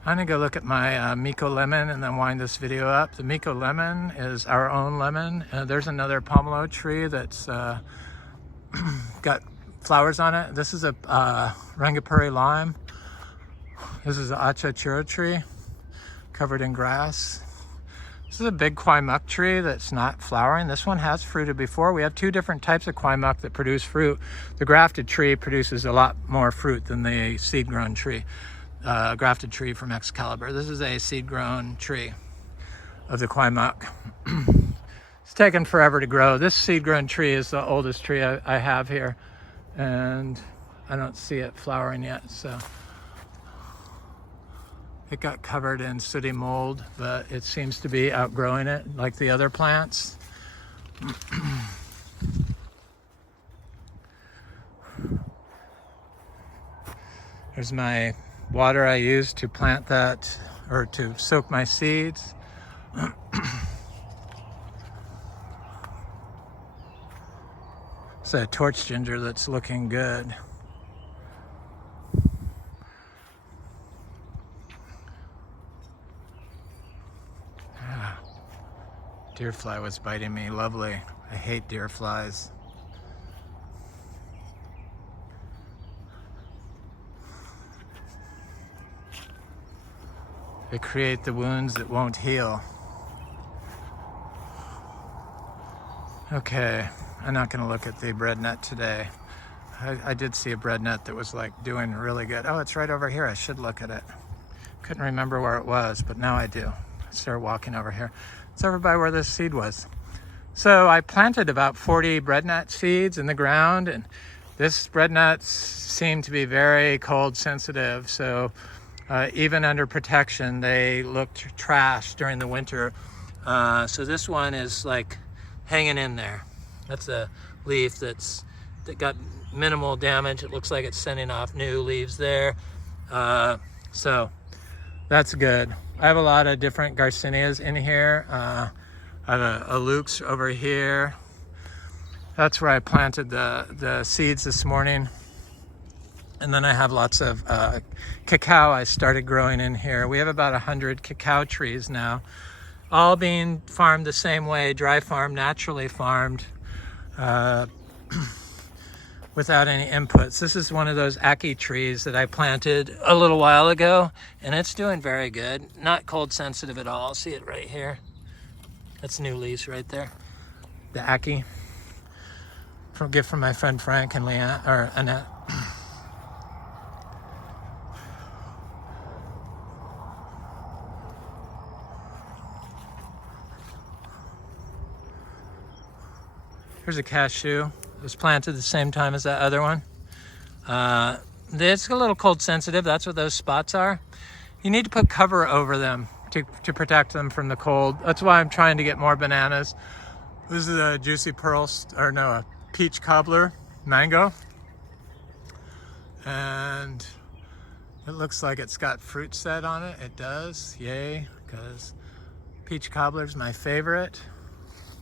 I'm gonna go look at my Miko lemon and then wind this video up. The Miko lemon is our own lemon. There's another pomelo tree that's got flowers on it. This is a Rangapuri lime. This is an achachura tree covered in grass. This is a big kwai muck tree that's not flowering. This one has fruited before. We have two different types of kwai muck that produce fruit. The grafted tree produces a lot more fruit than the seed-grown tree. Grafted tree from Excalibur. This is a seed-grown tree of the kwai muck. It's taken forever to grow. This seed-grown tree is the oldest tree I have here, and I don't see it flowering yet, so it got covered in sooty mold, but it seems to be outgrowing it like the other plants. There's my water I use to plant that, or to soak my seeds. It's a torch ginger that's looking good. Deer fly was biting me, lovely. I hate deer flies. They create the wounds that won't heal. Okay, I'm not gonna look at the bread net today. I did see a bread net that was like doing really good. Oh, it's right over here, I should look at it. Couldn't remember where it was, but now I do. I started walking over here. It's over by where this seed was. So I planted about 40 bread net seeds in the ground, and this bread nuts seem to be very cold sensitive. So even under protection, they looked trashed during the winter. So this one is like hanging in there. That's a leaf that got minimal damage. It looks like it's sending off new leaves there. So that's good. I have a lot of different Garcinias in here. I have a Lux over here. That's where I planted the seeds this morning. And then I have lots of cacao I started growing in here. We have about 100 cacao trees now, all being farmed the same way, dry farmed, naturally farmed, without any inputs. This is one of those ackee trees that I planted a little while ago, and it's doing very good. Not cold sensitive at all. See it right here? That's new leaves right there. The ackee. Gift from my friend Frank and Leanne, or Annette. Here's a cashew. It was planted the same time as that other one. It's a little cold sensitive. That's what those spots are. You need to put cover over them to protect them from the cold. That's why I'm trying to get more bananas. This is a juicy pearl, or no, a peach cobbler mango. And it looks like it's got fruit set on it. It does, yay, because peach cobbler's my favorite.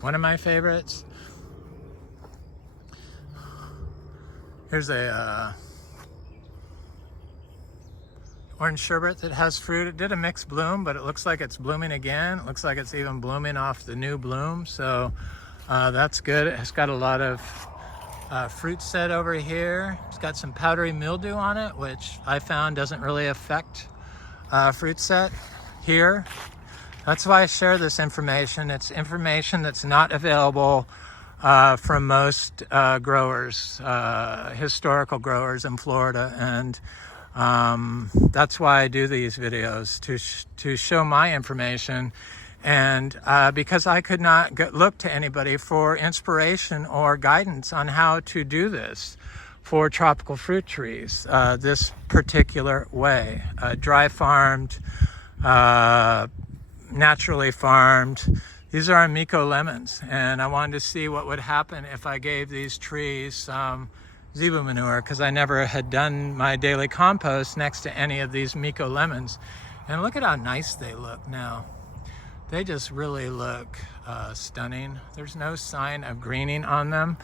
One of my favorites. Here's a orange sherbet that has fruit. It did a mixed bloom, but it looks like it's blooming again. It looks like it's even blooming off the new bloom. So that's good. It's got a lot of fruit set over here. It's got some powdery mildew on it, which I found doesn't really affect fruit set here. That's why I share this information. It's information that's not available from most growers, historical growers in Florida, and that's why I do these videos, to show my information And because I could not look to anybody for inspiration or guidance on how to do this for tropical fruit trees, this particular way, dry farmed, naturally farmed. These are our Miko lemons, and I wanted to see what would happen if I gave these trees some zebu manure, because I never had done my daily compost next to any of these Miko lemons. And look at how nice they look now. They just really look stunning. There's no sign of greening on them.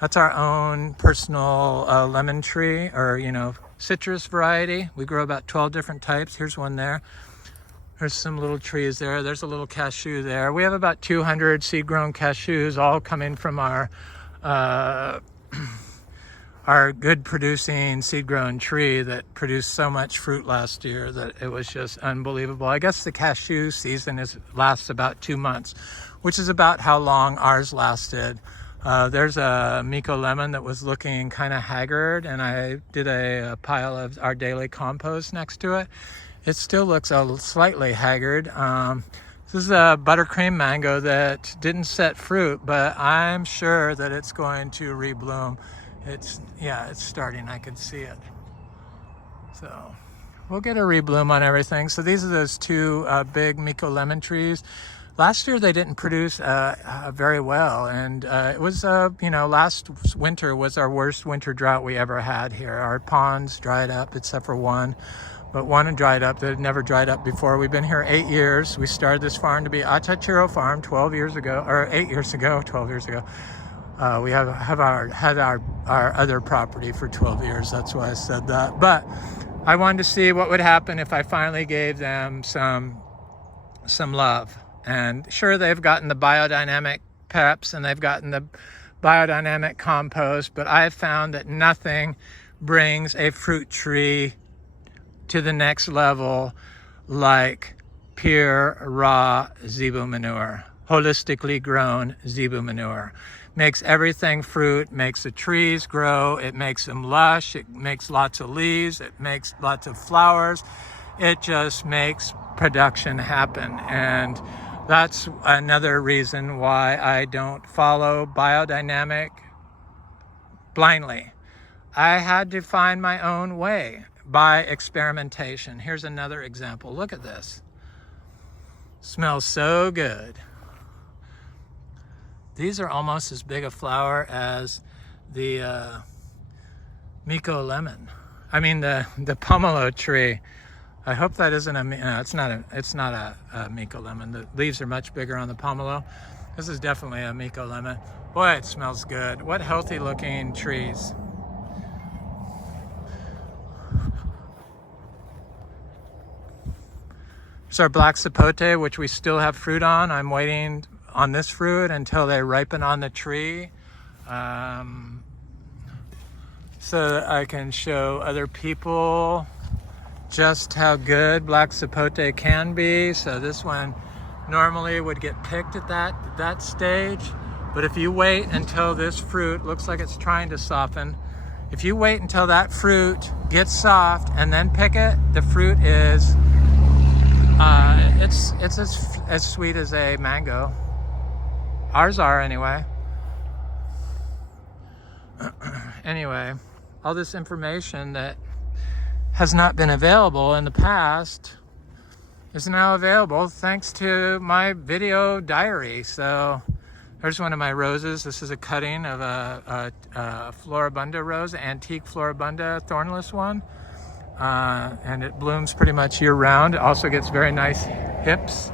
That's our own personal lemon tree, or citrus variety. We grow about 12 different types. Here's one there. There's some little trees there. There's a little cashew there. We have about 200 seed-grown cashews, all coming from our good producing seed-grown tree that produced so much fruit last year that it was just unbelievable. I guess the cashew season lasts about 2 months, which is about how long ours lasted. There's a Miko lemon that was looking kind of haggard, and I did a pile of our daily compost next to it. It still looks slightly haggard. This is a buttercream mango that didn't set fruit, but I'm sure that it's going to rebloom. It's starting. I can see it. So we'll get a rebloom on everything. So these are those two big Miko lemon trees. Last year they didn't produce very well, and it was last winter was our worst winter drought we ever had here. Our ponds dried up except for one, but one had dried up that had never dried up before. We've been here 8 years. We started this farm to be Atachiro Farm 8 years ago. We had our other property for 12 years. That's why I said that. But I wanted to see what would happen if I finally gave them some love. And sure, they've gotten the biodynamic peps and they've gotten the biodynamic compost, but I've found that nothing brings a fruit tree to the next level like pure raw zebu manure, holistically grown zebu manure. Makes everything fruit, makes the trees grow, it makes them lush, it makes lots of leaves, it makes lots of flowers. It just makes production happen. And that's another reason why I don't follow biodynamic blindly. I had to find my own way by experimentation. Here's another example. Look at this. Smells so good. These are almost as big a flower as the Miko lemon. I mean the pomelo tree. I hope that isn't it's not a Miko lemon. The leaves are much bigger on the pomelo. This is definitely a Miko lemon. Boy, it smells good. What healthy looking trees. Here's our black sapote, which we still have fruit on. I'm waiting on this fruit until they ripen on the tree, so that I can show other people just how good black sapote can be. So this one normally would get picked at that stage, but if you wait until this fruit looks like it's trying to soften, if you wait until that fruit gets soft and then pick it, the fruit is it's as sweet as a mango. Ours are anyway. Anyway, all this information that has not been available in the past is now available thanks to my video diary. So there's one of my roses. This is a cutting of a Floribunda rose, antique Floribunda, thornless one. And it blooms pretty much year round. It also gets very nice hips.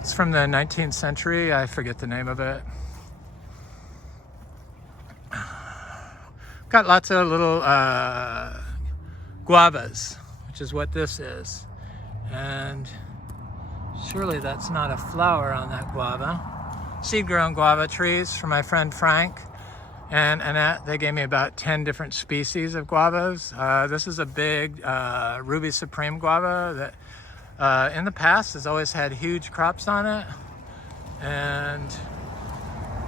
It's from the 19th century. I forget the name of it. Got lots of little guavas, which is what this is. And surely that's not a flower on that guava. Seed-grown guava trees from my friend Frank and Annette. They gave me about 10 different species of guavas. This is a big Ruby Supreme guava that in the past has always had huge crops on it. And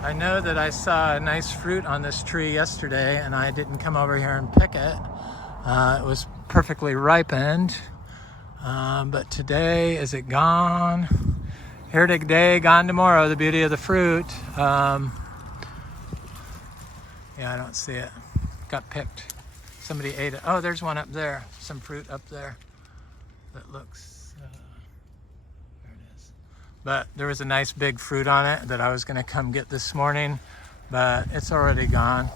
I know that I saw a nice fruit on this tree yesterday and I didn't come over here and pick it. It was perfectly ripened. But today, is it gone? Here today, gone tomorrow, the beauty of the fruit. Yeah, I don't see it. Got picked. Somebody ate it. Oh, there's one up there. Some fruit up there that looks, there it is. But there was a nice big fruit on it that I was gonna come get this morning, but it's already gone.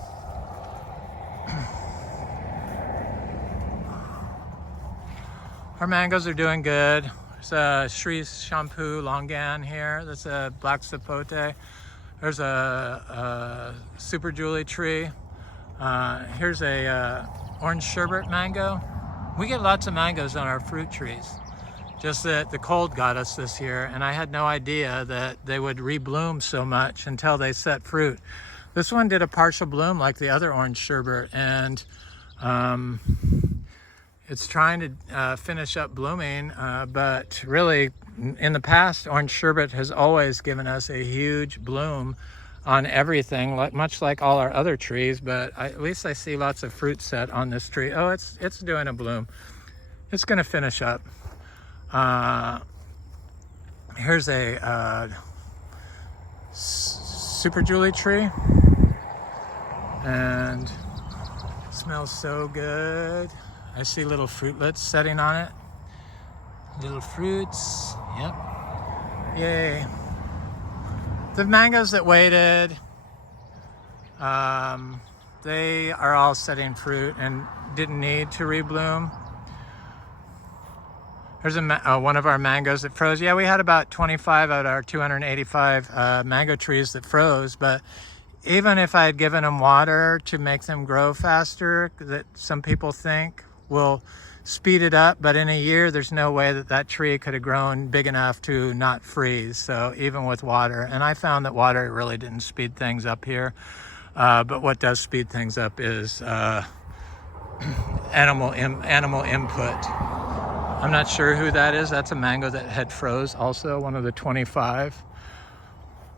Our mangoes are doing good. There's a Sri Shampoo Longan here. That's a black sapote. There's a Super Julie tree. Here's a orange sherbet mango. We get lots of mangoes on our fruit trees. Just that the cold got us this year, and I had no idea that they would rebloom so much until they set fruit. This one did a partial bloom like the other orange sherbet, and it's trying to finish up blooming, but really in the past, orange sherbet has always given us a huge bloom on everything, much like all our other trees, but at least I see lots of fruit set on this tree. Oh, it's doing a bloom. It's gonna finish up. Here's a Super Julie tree, and it smells so good. I see little fruitlets setting on it. Little fruits, yep. Yay. The mangoes that waited, they are all setting fruit and didn't need to rebloom. There's one of our mangoes that froze. Yeah, we had about 25 out of our 285 mango trees that froze, but even if I had given them water to make them grow faster, that some people think will speed it up, but in a year there's no way that that tree could have grown big enough to not freeze. So even with water, and I found that water really didn't speed things up here, but what does speed things up is animal input. I'm not sure who that is. That's a mango that had froze also, one of the 25.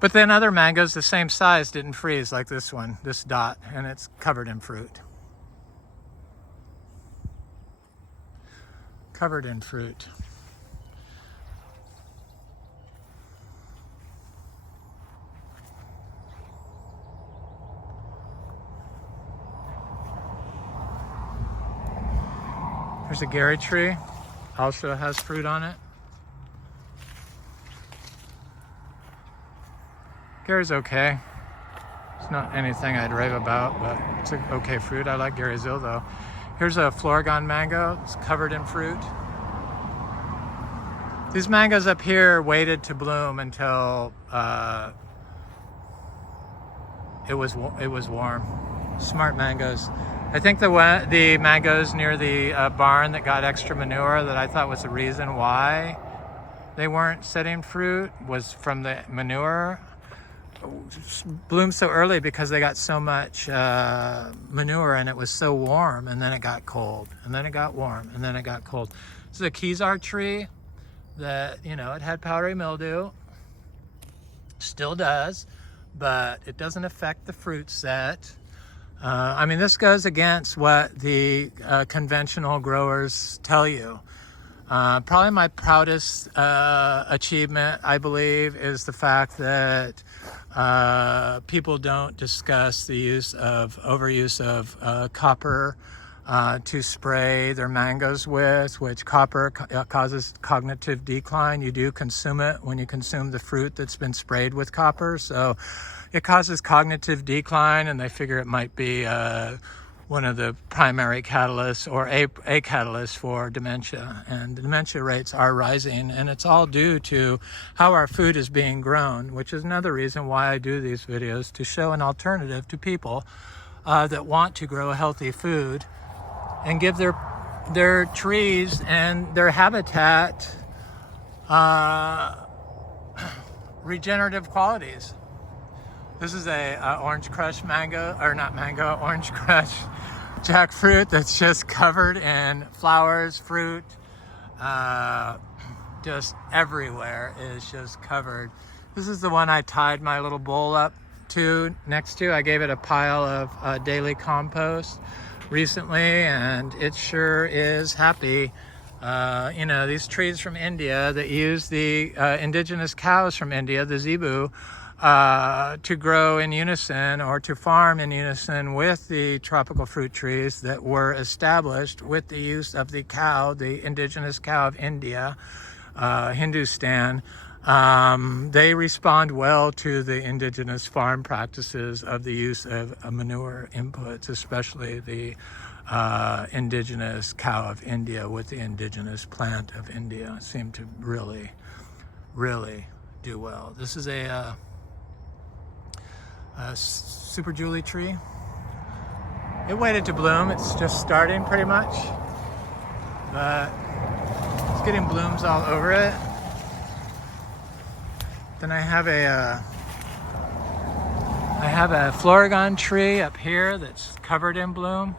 But then other mangoes the same size didn't freeze, like this one, this dot, and it's covered in fruit. Covered in fruit. There's a Gary tree, also has fruit on it. Gary's okay. It's not anything I'd rave about, but it's an okay fruit. I like Gary's ill though. Here's a Floragon mango. It's covered in fruit. These mangoes up here waited to bloom until it was warm. Smart mangoes. I think the mangoes near the barn that got extra manure that I thought was the reason why they weren't setting fruit was from the manure. Bloomed so early because they got so much manure and it was so warm, and then it got cold, and then it got warm, and then it got cold. This is a Kezar tree that, you know, it had powdery mildew, still does, but it doesn't affect the fruit set. I mean, this goes against what the conventional growers tell you. Probably my proudest achievement, I believe, is the fact that people don't discuss the overuse of copper to spray their mangoes with, which copper causes cognitive decline. You do consume it when you consume the fruit that's been sprayed with copper, so it causes cognitive decline, and they figure it might be one of the primary catalysts, or a catalyst for dementia. And dementia rates are rising, and it's all due to how our food is being grown, which is another reason why I do these videos, to show an alternative to people that want to grow healthy food and give their trees and their habitat regenerative qualities. This is a orange crush mango, or not mango, orange crush jackfruit that's just covered in flowers, fruit, just everywhere is just covered. This is the one I tied my little bowl up next to. I gave it a pile of daily compost recently, and it sure is happy You know, these trees from India that use the indigenous cows from India, the zebu, to grow in unison or to farm in unison with the tropical fruit trees that were established with the use of the cow, the indigenous cow of India, Hindustan. They respond well to the indigenous farm practices of the use of manure inputs, especially the indigenous cow of India with the indigenous plant of India seem to really, really do well. This is a Super Julie tree. It waited to bloom. It's just starting pretty much, but it's getting blooms all over it. Then I have a Florigon tree up here that's covered in bloom.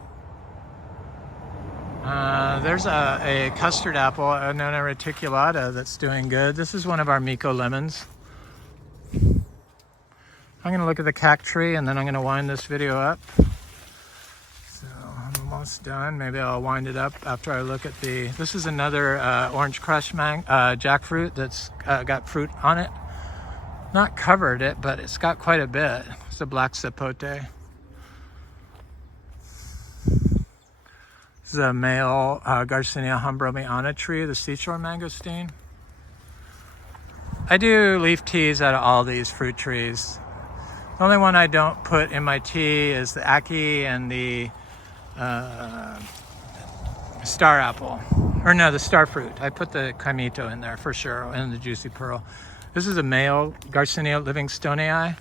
There's a custard apple, Annona reticulata, that's doing good. This is one of our Miko lemons. I'm going to look at the cac tree and then I'm going to wind this video up. So I'm almost done. Maybe I'll wind it up after I look at the... This is another orange crush jackfruit that's got fruit on it. Not covered it, but it's got quite a bit. It's a black sapote. This is a male Garcinia humbromiana tree, the seashore mangosteen. I do leaf teas out of all these fruit trees. The only one I don't put in my tea is the ackee and the star apple. Or no, the star fruit. I put the kaimito in there for sure, and the juicy pearl. This is a male Garcinia livingstonii.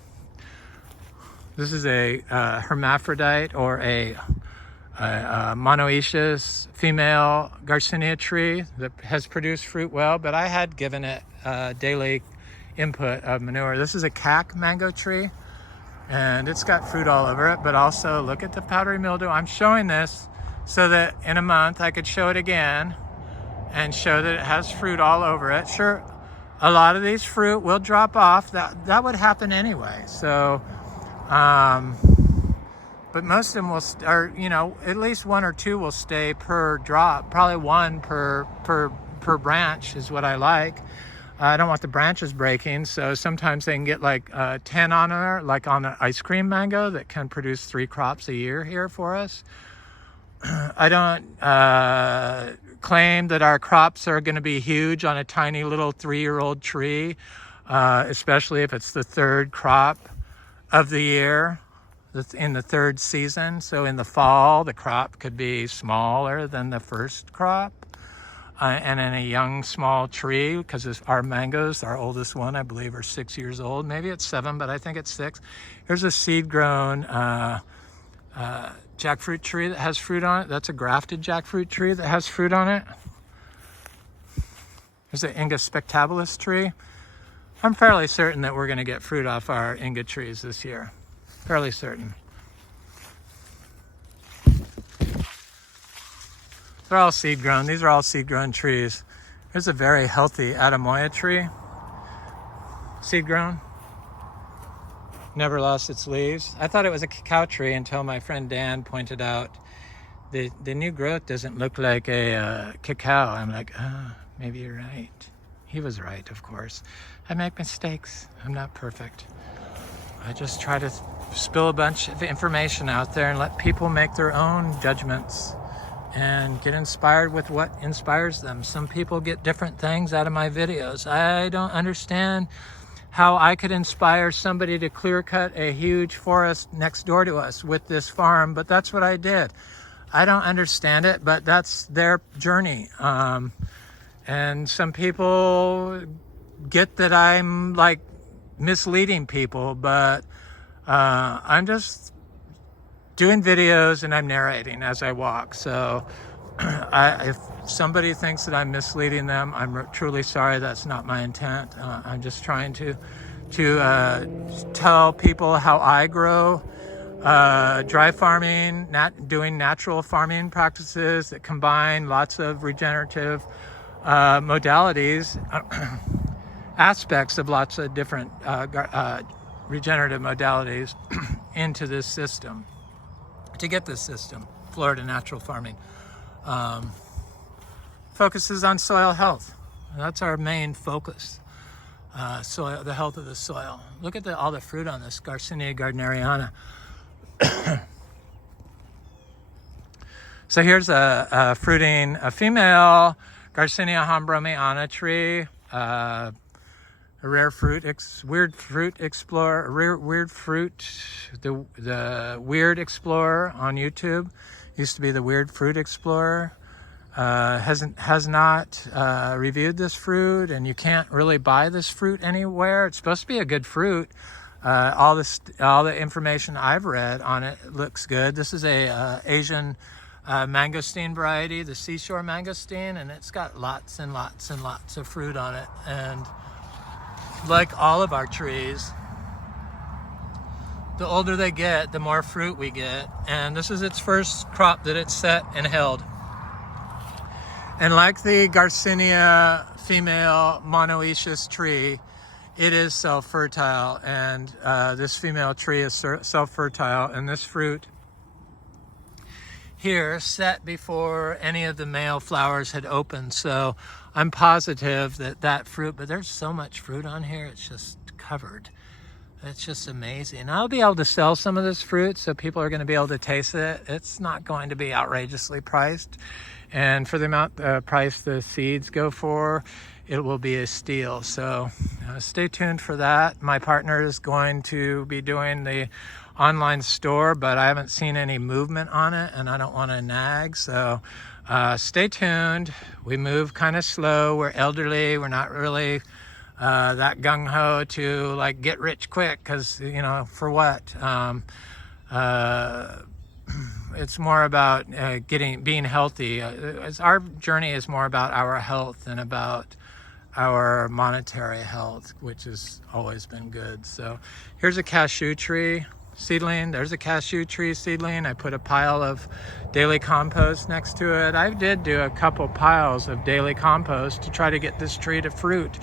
This is a hermaphrodite or a monoecious female Garcinia tree that has produced fruit well, but I had given it daily input of manure. This is a cac mango tree, and it's got fruit all over it, but also look at the powdery mildew. I'm showing this so that in a month I could show it again and show that it has fruit all over it. Sure, a lot of these fruit will drop off. That would happen anyway. So, but most of them will, you know, at least one or two will stay per drop. Probably one per branch is what I like. I don't want the branches breaking, so sometimes they can get like 10 on there, like on an ice cream mango that can produce 3 crops a year here for us. I don't claim that our crops are going to be huge on a tiny little 3-year-old tree, especially if it's the 3rd crop of the year, in the 3rd season. So in the fall, the crop could be smaller than the 1st crop. And in a young, small tree, because our mangoes, our oldest one, I believe, are 6 years old. Maybe it's 7, but I think it's 6. Here's a seed-grown jackfruit tree that has fruit on it. That's a grafted jackfruit tree that has fruit on it. There's an Inga spectabilis tree. I'm fairly certain that we're going to get fruit off our Inga trees this year. Fairly certain. They're all seed grown. These are all seed grown trees. There's a very healthy Adamoya tree. Seed grown. Never lost its leaves. I thought it was a cacao tree until my friend Dan pointed out the new growth doesn't look like a cacao. I'm like, maybe you're right. He was right, of course. I make mistakes. I'm not perfect. I just try to spill a bunch of information out there and let people make their own judgments and get inspired with what inspires them. Some people get different things out of my videos. I don't understand how I could inspire somebody to clear cut a huge forest next door to us with this farm, but that's what I did. I don't understand it, but that's their journey. And some people get that I'm like misleading people, but I'm just doing videos and I'm narrating as I walk. So if somebody thinks that I'm misleading them, I'm truly sorry. That's not my intent. I'm just trying to tell people how I grow, dry farming, doing natural farming practices that combine lots of regenerative modalities, aspects of lots of different regenerative modalities into this system, to get this system, Florida natural farming. focuses on soil health. And that's our main focus. Soil, the health of the soil. Look at all the fruit on this Garcinia gardneriana. So here's a female Garcinia hombromiana tree, a rare fruit, weird fruit explorer, the Weird Explorer on YouTube. Used to be the Weird Fruit Explorer. Has not reviewed this fruit, and you can't really buy this fruit anywhere. It's supposed to be a good fruit. All the information I've read on it looks good. This is a Asian mangosteen variety, the seashore mangosteen, and it's got lots and lots and lots of fruit on it. And like all of our trees, the older they get, the more fruit we get. And this is its first crop that it's set and held. And like the Garcinia female monoecious tree, it is self-fertile, and this female tree is self-fertile, and this fruit here set before any of the male flowers had opened. So I'm positive that fruit, but there's so much fruit on here, it's just covered. It's just amazing. I'll be able to sell some of this fruit, so people are going to be able to taste it. It's not going to be outrageously priced. And for the amount price the seeds go for, it will be a steal. So stay tuned for that. My partner is going to be doing the online store, but I haven't seen any movement on it, and I don't want to nag. So stay tuned. We move kind of slow. We're elderly. We're not really that gung-ho to like get rich quick, because, you know, for what? It's more about being healthy. Our journey is more about our health than about our monetary health, which has always been good. So here's a cashew tree seedling. There's a cashew tree seedling. I put a pile of daily compost next to it. I did do a couple piles of daily compost to try to get this tree to fruit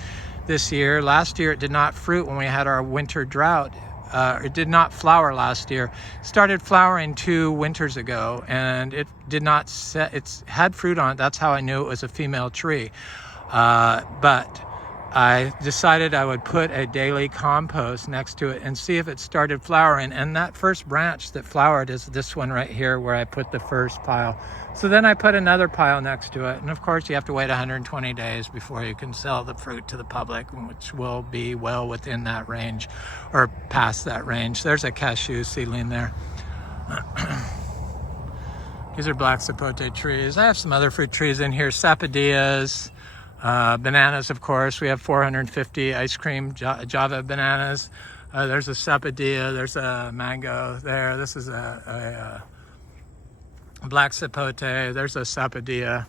this year. Last year it did not fruit when we had our winter drought. It did not flower last year. It started flowering 2 winters ago, and it did not it had fruit on it. That's how I knew it was a female tree. But I decided I would put a daily compost next to it and see if it started flowering. And that first branch that flowered is this one right here, where I put the first pile. So then I put another pile next to it. And of course you have to wait 120 days before you can sell the fruit to the public, which will be well within that range or past that range. There's a cashew seedling there. These are black sapote trees. I have some other fruit trees in here, sapodillas, bananas, of course. We have 450 ice cream Java bananas. There's a sapodilla, there's a mango there. This is a black sapote, there's a sapodilla,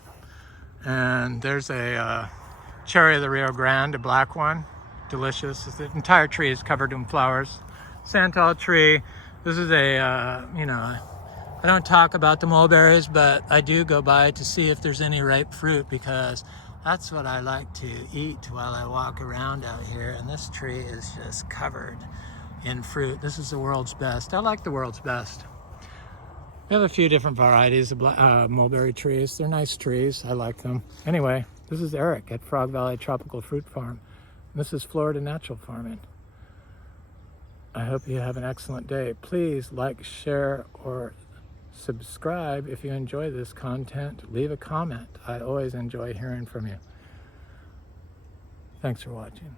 and there's a cherry of the Rio Grande, a black one, delicious. The entire tree is covered in flowers. Santal tree, this is a, you know, I don't talk about the mulberries, but I do go by to see if there's any ripe fruit, because that's what I like to eat while I walk around out here. And this tree is just covered in fruit. This is the world's best. I like the world's best. We have a few different varieties of mulberry trees. They're nice trees. I like them. Anyway, this is Eric at Frog Valley Tropical Fruit Farm. This is Florida Natural Farming. I hope you have an excellent day. Please like, share, or subscribe if you enjoy this content. Leave a comment. I always enjoy hearing from you. Thanks for watching.